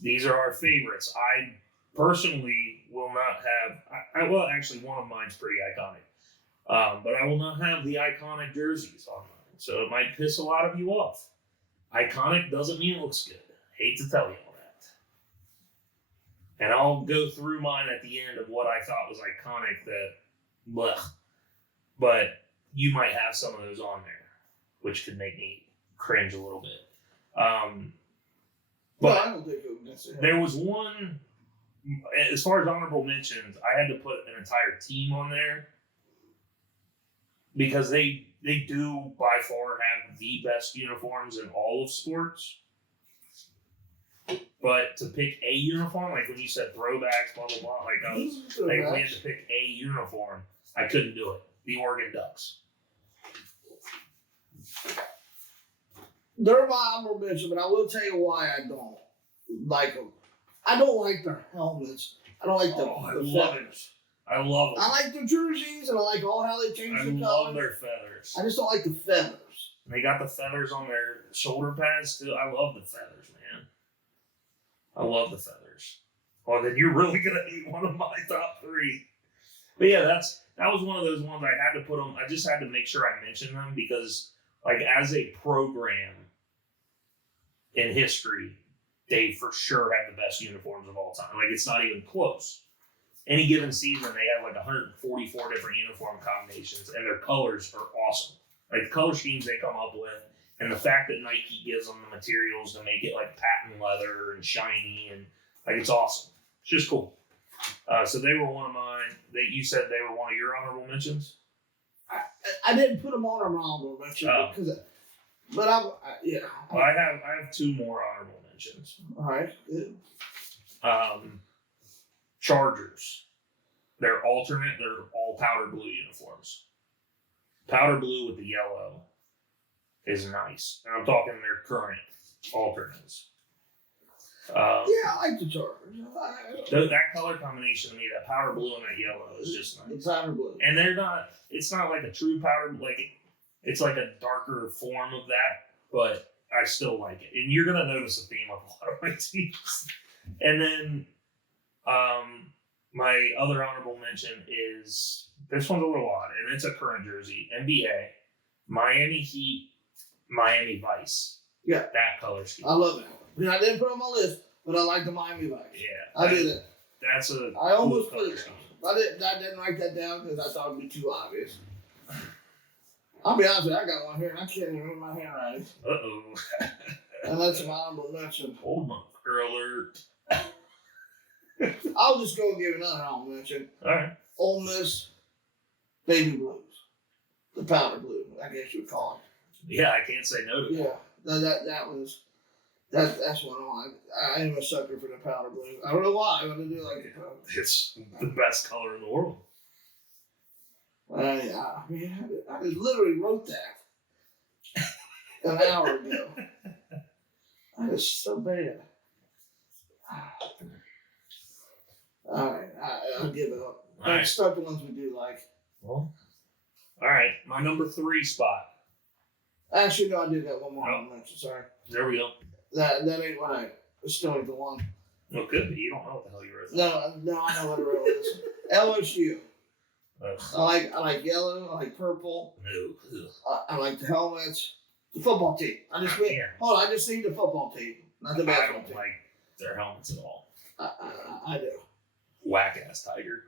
These are our favorites. I personally will not have, well, actually, one of mine's pretty iconic. But I will not have the iconic jerseys on mine. So it might piss a lot of you off. Iconic doesn't mean it looks good. Hate to tell you all that. And I'll go through mine at the end of what I thought was iconic that, blech. But you might have some of those on there, which could make me cringe a little bit. But I don't think it would necessarily. There was one, as far as honorable mentions, I had to put an entire team on there because they do by far have the best uniforms in all of sports. But to pick a uniform, like when you said throwbacks, blah, blah, blah, like we had to pick a uniform, I couldn't do it. The Oregon Ducks. They're my honorable mention, but I will tell you why I don't like them. I don't like their helmets. I don't like the feathers. I love them. I like their jerseys, and I like how they change the colors. I love their feathers. I just don't like the feathers. They got the feathers on their shoulder pads, too. I love the feathers, man. I love the feathers. Well, then you're really going to hate one of my top 3. But yeah, that was one of those ones I had to put them. I just had to make sure I mentioned them because, like, as a program in history, they for sure have the best uniforms of all time. Like, it's not even close. Any given season, they have like 144 different uniform combinations, and their colors are awesome. Like, the color schemes they come up with, and the fact that Nike gives them the materials to make it like patent leather and shiny, and Like, it's awesome. It's just cool. So they were one of mine. You said they were one of your honorable mentions? I didn't put them on our honorable mention because, but yeah. Well, I have 2 more honorable mentions. All right. Good. Chargers. They're alternate. They're all powder blue uniforms. Powder blue with the yellow is nice, and I'm talking their current alternates. Yeah, I like the Chargers. That color combination to me, that powder blue and that yellow, is just nice. It's powder blue, and it's not like a true powder, like it's like a darker form of that, but I still like it. And you're gonna notice a theme of a lot of my teams. And then, my other honorable mention is, this one's a little odd, and it's a current jersey. NBA, Miami Heat, Miami Vice. Yeah, that color scheme. I love it. I mean, I didn't put it on my list, but I like the Miami Vice. Yeah, I did that. That's a. I almost put it. I didn't write that down because I thought it'd be too obvious. I'll be honest with you, I got one here and I can't even read my handwriting. Uh-oh. And that's an honorable mention. Old motherfucker alert. I'll just go and give another honorable mention. All right. Ole Miss Baby Blues. The powder blue, I guess you would call it. Yeah, I can't say no to that. Yeah, that's one of mine. I am a sucker for the powder blue. I don't know why, but I do like it. It's the best color in the world. I literally wrote that an hour ago. That is so bad. All right, I'll give it up. Let's start the ones we do like. Well, all right, my number 3 spot. Actually, no, I did that one more. Mention. Sorry. There we go. That ain't right. It's still ain't the one. Well, could be. You don't know what the hell you wrote. No, I know what I wrote. LSU. I like yellow. I like purple. No. I like the helmets. The football team. I just need the football team, not the basketball team. I don't like their helmets at all. I do. Whack ass tiger.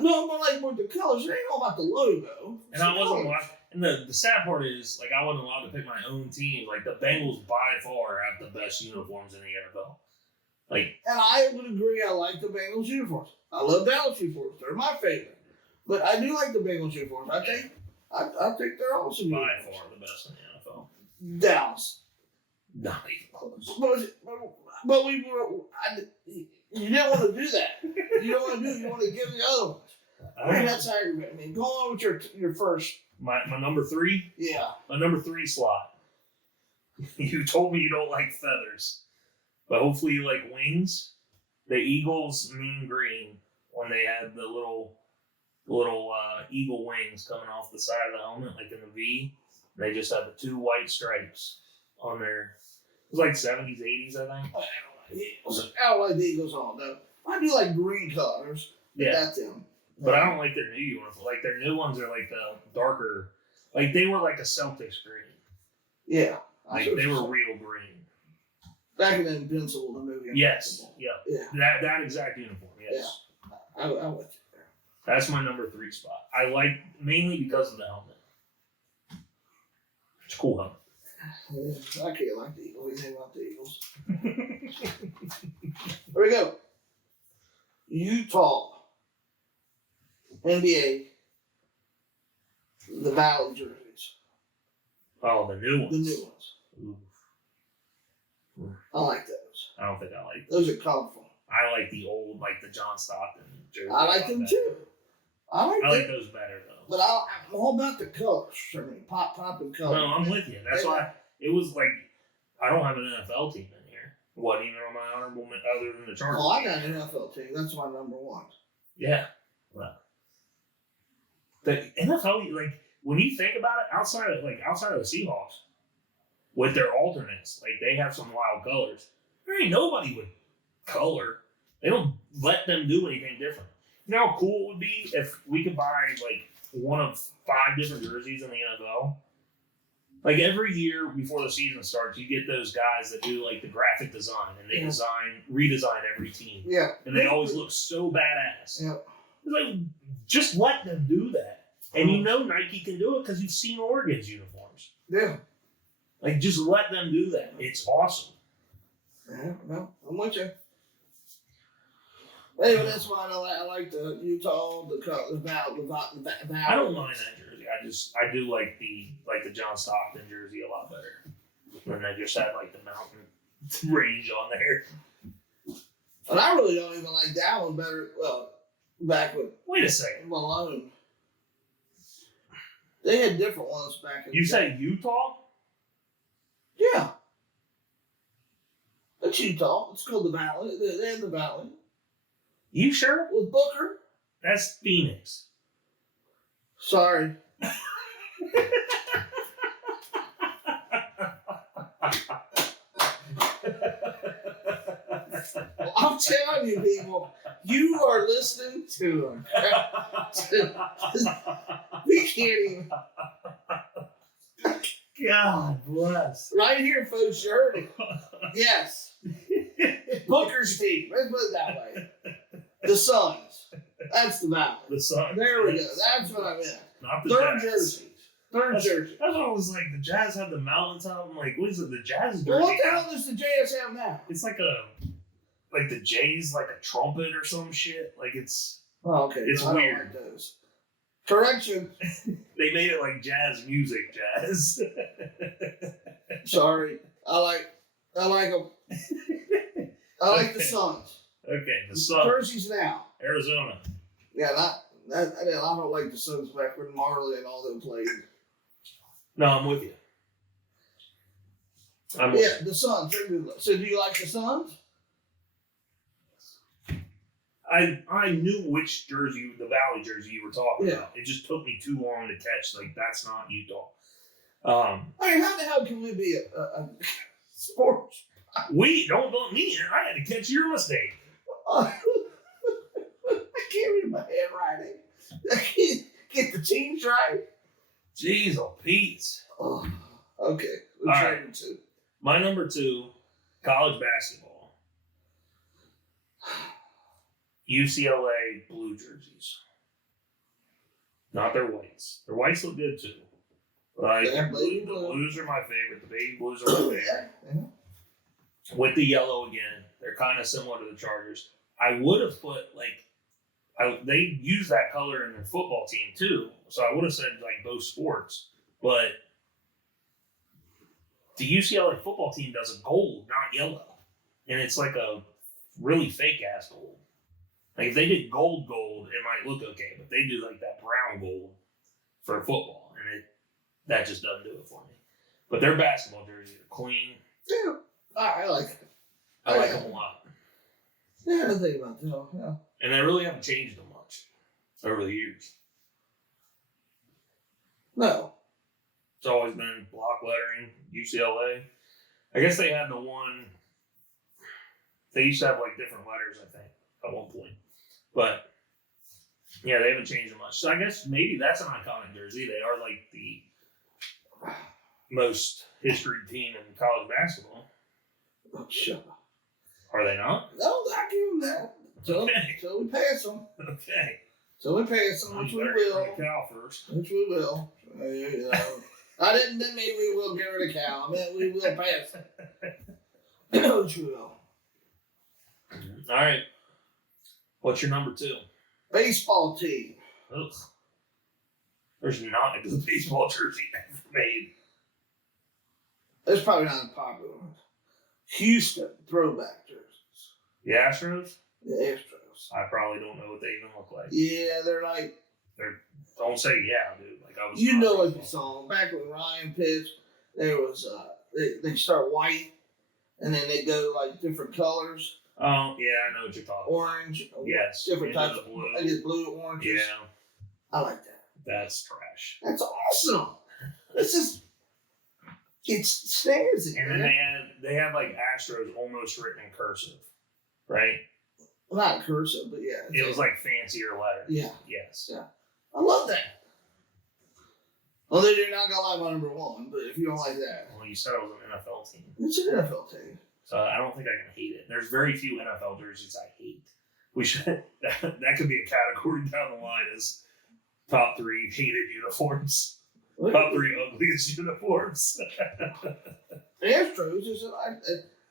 No, but like with the colors, it ain't all about the logo. And I wasn't allowed. And the sad part is, like, I wasn't allowed to pick my own team. Like, the Bengals by far have the best uniforms in the NFL. Like, and I would agree. I like the Bengals uniforms. I love Dallas uniforms. They're my favorite. But I do like the Bengals uniforms. I think they're awesome. By far the best in the NFL. Dallas. Not even close. But we were. You didn't want to do that. You don't want to do it. You want to give the other ones. I mean, that's aggravating. I mean, go on with your first. My number 3? Yeah. My number 3 slot. You told me you don't like feathers. But hopefully you like wings. The Eagles mean green when they had the little eagle wings coming off the side of the helmet, like in the V. They just had the 2 white stripes on their. It was like 70s, 80s, I think. I don't like the Eagles on though. I do like green colors. Yeah. That's them. But I don't like their new uniforms. Like, their new ones are like the darker. Like, they were like a Celtics green. Yeah. Like, they were real green. Back in Invincible, the movie. Yes. Yeah. Yeah. That exact uniform. Yes. Yeah. I like it there. That's my number 3 spot. I like mainly because of the helmet. It's a cool helmet. Yeah, I can't like the Eagles. We think about the Eagles. Here we go. Utah. NBA. The Valley jerseys. Oh, the new ones. The new ones. Ooh. I like those. I don't think I like those. Those are colorful. I like the old, like the John Stockton jerseys. I like them too. I like those better though. But I'm all about the colors. I mean, popping colors. No, I'm with you. That's why it was like, I don't have an NFL team in here. Wasn't even on my honorable other than the Chargers. Oh, I got an NFL team. That's my number 1. Yeah. Well, the NFL, like, when you think about it, outside of the Seahawks, with their alternates, like, they have some wild colors. There ain't nobody with color. They don't let them do anything different. You know how cool it would be if we could buy, like, one of 5 different jerseys in the NFL? Like, every year before the season starts, you get those guys that do, like, the graphic design, and they redesign every team. Yeah. And they always look so badass. Yeah. It's like, just let them do that. And you know Nike can do it because you've seen Oregon's uniforms. Yeah. Like, just let them do that. It's awesome. Yeah, no, I'm with you. Anyway, that's why I like the Utah, the I don't mind that jersey. I do like the John Stockton jersey a lot better. And they just had like the mountain range on there. And I really don't even like that one better. Well, back with Wait a second. Malone. They had different ones back in the You day. say Utah? Yeah. It's Utah. It's called the Valley. They had the Valley. You sure? With Booker. That's Phoenix. Sorry. I'm telling you, people, you are listening to them. We can't even. God bless. Right here, folks, you heard it. Yes. Booker's team. Let's put it that way. The Suns. That's the Valley. The Suns. There we go. That's what I meant. Not the Third Jazz. jersey. Third jersey. That's what I was like. The Jazz have the mountaintop. I'm like, what is it? The Jazz jersey? Well, what the hell does the Jazz have now? It's like the Jays, like a trumpet or some shit. Like it's. Oh, okay. It's I don't weird. like those. Correction. They made it like jazz music, jazz. Sorry. I like them. I like the Suns. Okay, the Suns. Jerseys now. Arizona. Yeah, I don't like the Suns back when Marley and all them played. No, I'm with you. Yeah, the Suns. They're good. So do you like the Suns? I knew which jersey, the Valley jersey you were talking Yeah. about. It just took me too long to catch. Like, that's not Utah. I mean, how the hell can we be a sports? Don't me. I had to catch your mistake. I can't read my handwriting. I can't get the teams right. Jeez, oh, Pete. Oh, okay. All right. Number two. My number 2, college basketball. UCLA blue jerseys. Not their whites. Their whites look good too. Like Yeah, the blue. blues are my favorite. The baby blues are my favorite. Yeah. With the yellow again, they're kind of similar to the Chargers. I would have put they use that color in their football team too, so I would have said like both sports. But the UCLA football team does a gold, not yellow, and it's like a really fake ass gold. Like if they did gold, it might look okay, but they do like that brown gold for football, and that just doesn't do it for me. But their basketball jerseys are clean. Yeah. I like it. I like them a lot. Yeah, I didn't think about that. Yeah. And they really haven't changed them much over the years. No. It's always been block lettering, UCLA. I guess they had the one, they used to have like different letters, I think, at one point. But, yeah, they haven't changed them much. So I guess maybe that's an iconic jersey. They are like the most history team in college basketball. Oh, shut up. Are they not? No, I give them that. So we pass them. Okay. So we pass them, which we will. Cal first. Which we will. I didn't mean we will get rid of Cal. I meant we will pass them. Which we will. All right. What's your number 2? Baseball team. Ugh. There's not a good baseball jersey ever made. That's probably not a popular one. Houston throwback jerseys. The Astros? The Astros. I probably don't know what they even look like. Yeah, they're like. Don't say yeah, dude. Like I was. You know what the song. Back when Ryan pitched, there was they start white, and then they go like different colors. Oh yeah, I know what you're talking. Orange. Yes. Different into types the of blue. I get blue, oranges. Yeah, I like that. that's trash. That's awesome. This is. It stands it. And then they had like Astros almost written in cursive, right? Well, not cursive, but yeah. It was like fancier letters. Yeah. Yes. Yeah. I love that. Well, then you're not gonna like my number 1, but if you don't like that, Well, you said it was an NFL team, it's an NFL team. so I don't think I can hate it. There's very few NFL jerseys I hate. We should that could be a category down the line as top 3 hated uniforms. Top 3 ugliest uniforms. The Astros is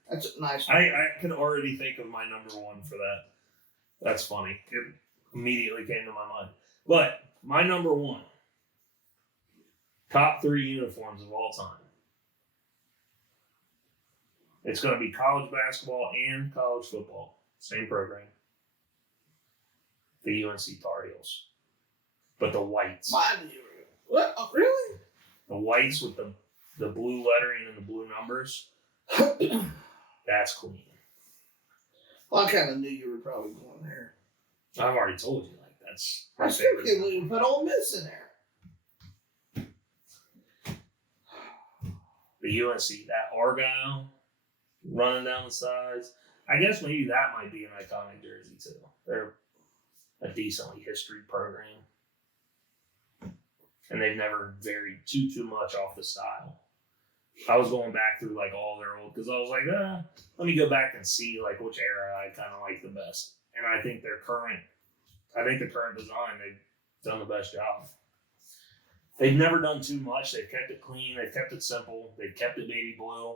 that's a nice. I can already think of my number 1 for that. That's funny. It immediately came to my mind. But my number one, top 3 uniforms of all time. It's going to be college basketball and college football. Same program. The UNC Tar Heels. But the whites. What? Oh, really? The whites with the blue lettering and the blue numbers. That's clean. Well, I kind of knew you were probably going there. I've already told you, like, that's my I still favorite. can't believe you put Ole Miss in there. The UNC, that Argyle running down the sides. I guess maybe that might be an iconic jersey, too. They're a decently history program. And they've never varied too much off the style. I was going back through like all their old, because I was like, let me go back and see like which era I kind of like the best. And I think the current design, they've done the best job. They've never done too much. They've kept it clean. They've kept it simple. They've kept it baby blue.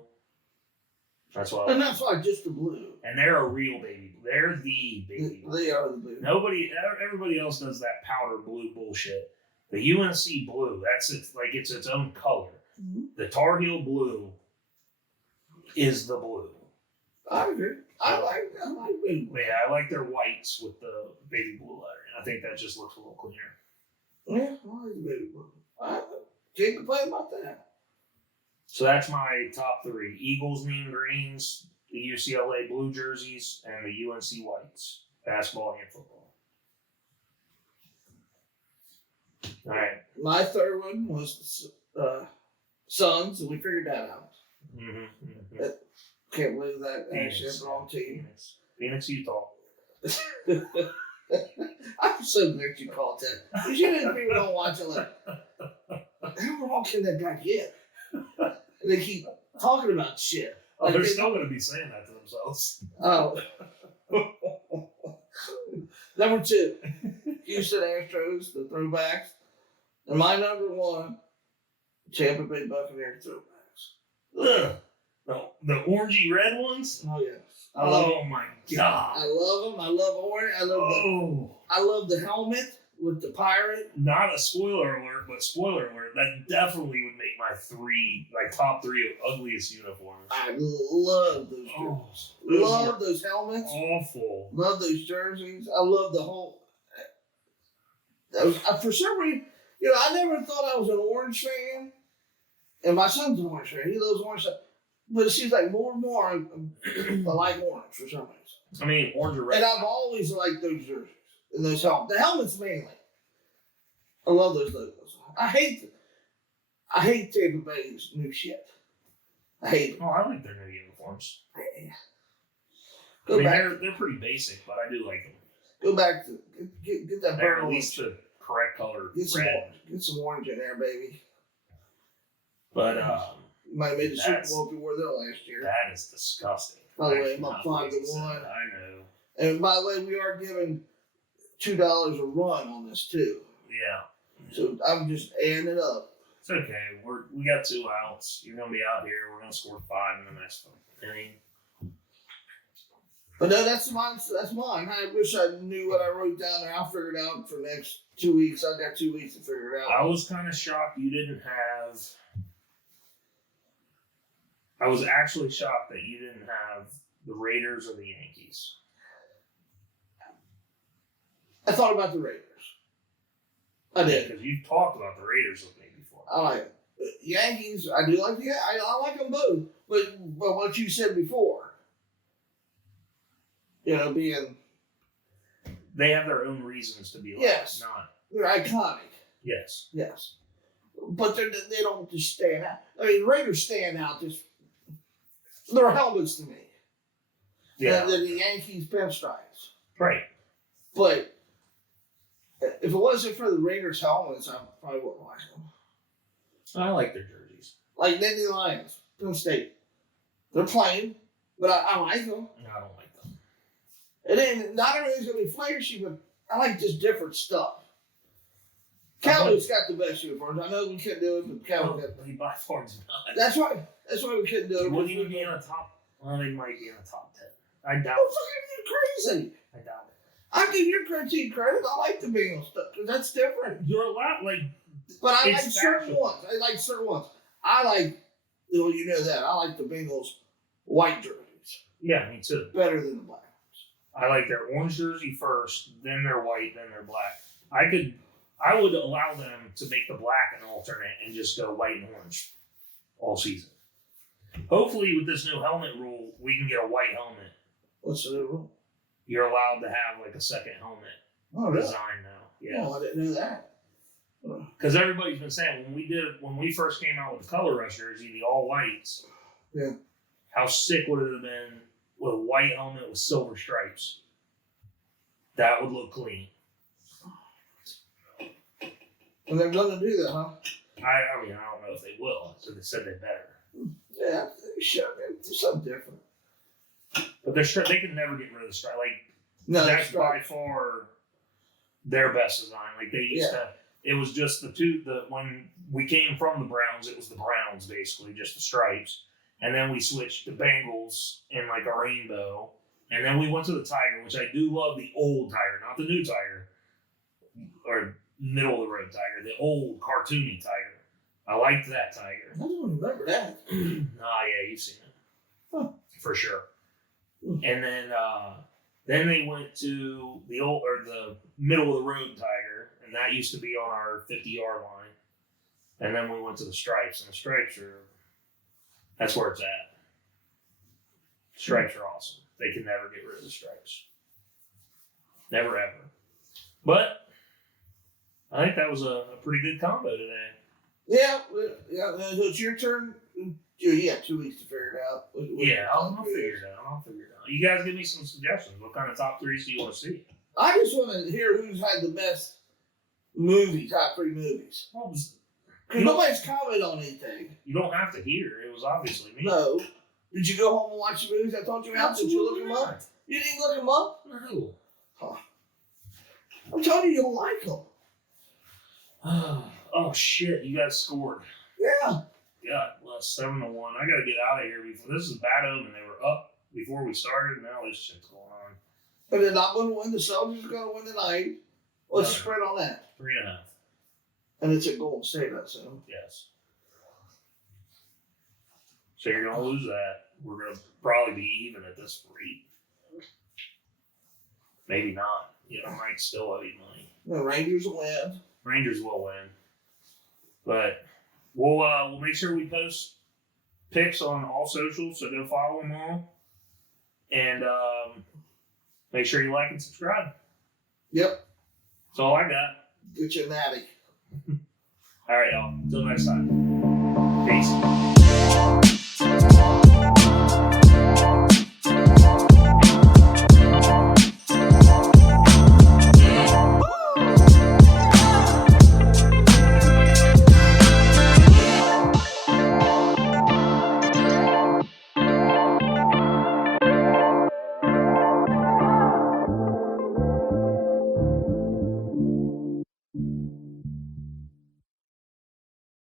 That's why. And that's why just the blue. And they're a real baby. They're the baby blue. They are the blue. Everybody else does that powder blue bullshit. The UNC blue, it's its own color. Mm-hmm. The Tar Heel blue is the blue. I agree. I like baby blue. Yeah, I like their whites with the baby blue lettering. I think that just looks a little cleaner. Yeah, I like baby blue. I can't complain about that. So that's my top 3. Eagles, mean greens, the UCLA blue jerseys, and the UNC whites, basketball and football. All right. My third one was Suns, and we figured that out. Mm-hmm. Can't believe that actually the wrong team. Phoenix, Utah. I'm so glad you called that. Because you didn't people don't watch it like, how wrong can that guy get? And they keep talking about shit. Oh, they're still going to be saying that to themselves. Oh. Number 2, Houston Astros, the Throwbacks. And my number 1, Tampa Bay Buccaneers Throwbacks. Ugh. No, the orangey red ones? Oh, yeah. Oh, my God. I love them. I love orange. I love the helmet with the pirate. Not a spoiler alert, but spoiler alert. That definitely would make my top 3 of ugliest uniforms. I love those jerseys. Love those helmets. Awful. Love those jerseys. I love the whole. For some reason, I never thought I was an orange fan. And my son's an orange fan. He loves orange. But it seems like more and more I like orange for some reason. I mean, orange or red. And I've always liked those jerseys and those helmets. The helmets mainly. I love those logos. I hate Tampa Bay's new shit. I hate it. Oh, I like their new uniforms. Yeah. They're pretty basic, but I do like them. Go back to get that They're burn at least the correct color. Get some orange in there, baby. But you might have made the Super Bowl if you were there last year. That is disgusting. By the way, I'm up 5-1. I know. And by the way, we are giving $2 a run on this too. Yeah. So I'm just adding it up. It's okay. We got 2 outs. You're gonna be out here. We're gonna score 5 in the next inning. But no, that's mine. That's mine. I wish I knew what I wrote down there. I'll figure it out for the next 2 weeks. I got 2 weeks to figure it out. I was kind of shocked you didn't have. I was actually shocked that you didn't have the Raiders or the Yankees. I thought about the Raiders. I did. Because you've talked about the Raiders with me before. I like it. Yankees. I do like I like them both. But what you said before, being they have their own reasons to be like. Yes. They're iconic. Yes. Yes. But they don't just stand out. I mean, Raiders stand out just. They're helmets to me. Yeah. They're the Yankees pinstripes. Right. But if it wasn't for the Raiders helmets, I probably wouldn't like them. I like their jerseys. Like Natty Lions, Penn State. They're plain, but I like them. No, I don't like them. And then not everything's going to be flashy, but I like just different stuff. Cowboys got the best uniforms. I know we couldn't do it, but Cowboys got the by far not. That's why we couldn't do it. Wouldn't even be in a top. Well, they might be in a top 10. I doubt it. You're crazy. I doubt it. I give your team credit. I like the Bengals stuff because that's different. You're allowed, but I like it's certain factual. ones. I like, well, you know that. I like the Bengals white jerseys. Yeah, me too. Better than the black ones. I like their orange jersey first, then their white, then their black. I would allow them to make the black an alternate and just go white and orange all season. Hopefully, with this new helmet rule, we can get a white helmet. What's the new rule? You're allowed to have a second helmet design now. Yeah. Oh, I didn't know that. Because everybody's been saying when we first came out with the color rush jersey, the all whites. Yeah. How sick would it have been with a white helmet with silver stripes? That would look clean. And they're going to do that, huh? I mean, I don't know if they will. So they said they better. Yeah, they should. Do something different. But they can never get rid of the stripe. No, That's by far their best design. They used to. It was just when we came from the Browns, it was the Browns basically, just the stripes. And then we switched to Bengals in a rainbow. And then we went to the Tiger, which I do love, the old Tiger, not the new Tiger. Or middle of the road Tiger, the old cartoony Tiger. I liked that Tiger. I don't remember that. Yeah, you've seen it. Huh. For sure. And then they went to the middle of the road Tiger, and that used to be on our 50-yard line. And then we went to the stripes, and the stripes that's where it's at. Stripes are awesome. They can never get rid of the stripes. Never ever. But I think that was a pretty good combo today. Yeah. So it's your turn. You have 2 weeks to figure it out. I'll figure it out. You guys give me some suggestions. What kind of top threes do you want to see? I just want to hear who's had the best top 3 movies. Because nobody's commented on anything. You don't have to hear. It was obviously me. No. Did you go home and watch the movies I told you about? Did you look them up? You didn't look them up? No. Huh. I'm telling you, you don't like them. Oh, shit. You guys scored. Yeah. God bless. 7-1. I got to get out of here before this is a bad omen. They were up before we started. Now this shit's going on. But they're not going to win. The Celtics are going to win tonight. What's the spread on that? 3.5. And it's at Golden State, I assume. Yes. So you're going to lose that. We're going to probably be even at this rate. Maybe not. I might still owe you money. The Rangers will win. Rangers will win. But we'll make sure we post picks on all socials, so go follow them all. And make sure you like and subscribe. Yep. That's all I got. Get your Natty. All right, y'all. Until next time. Peace.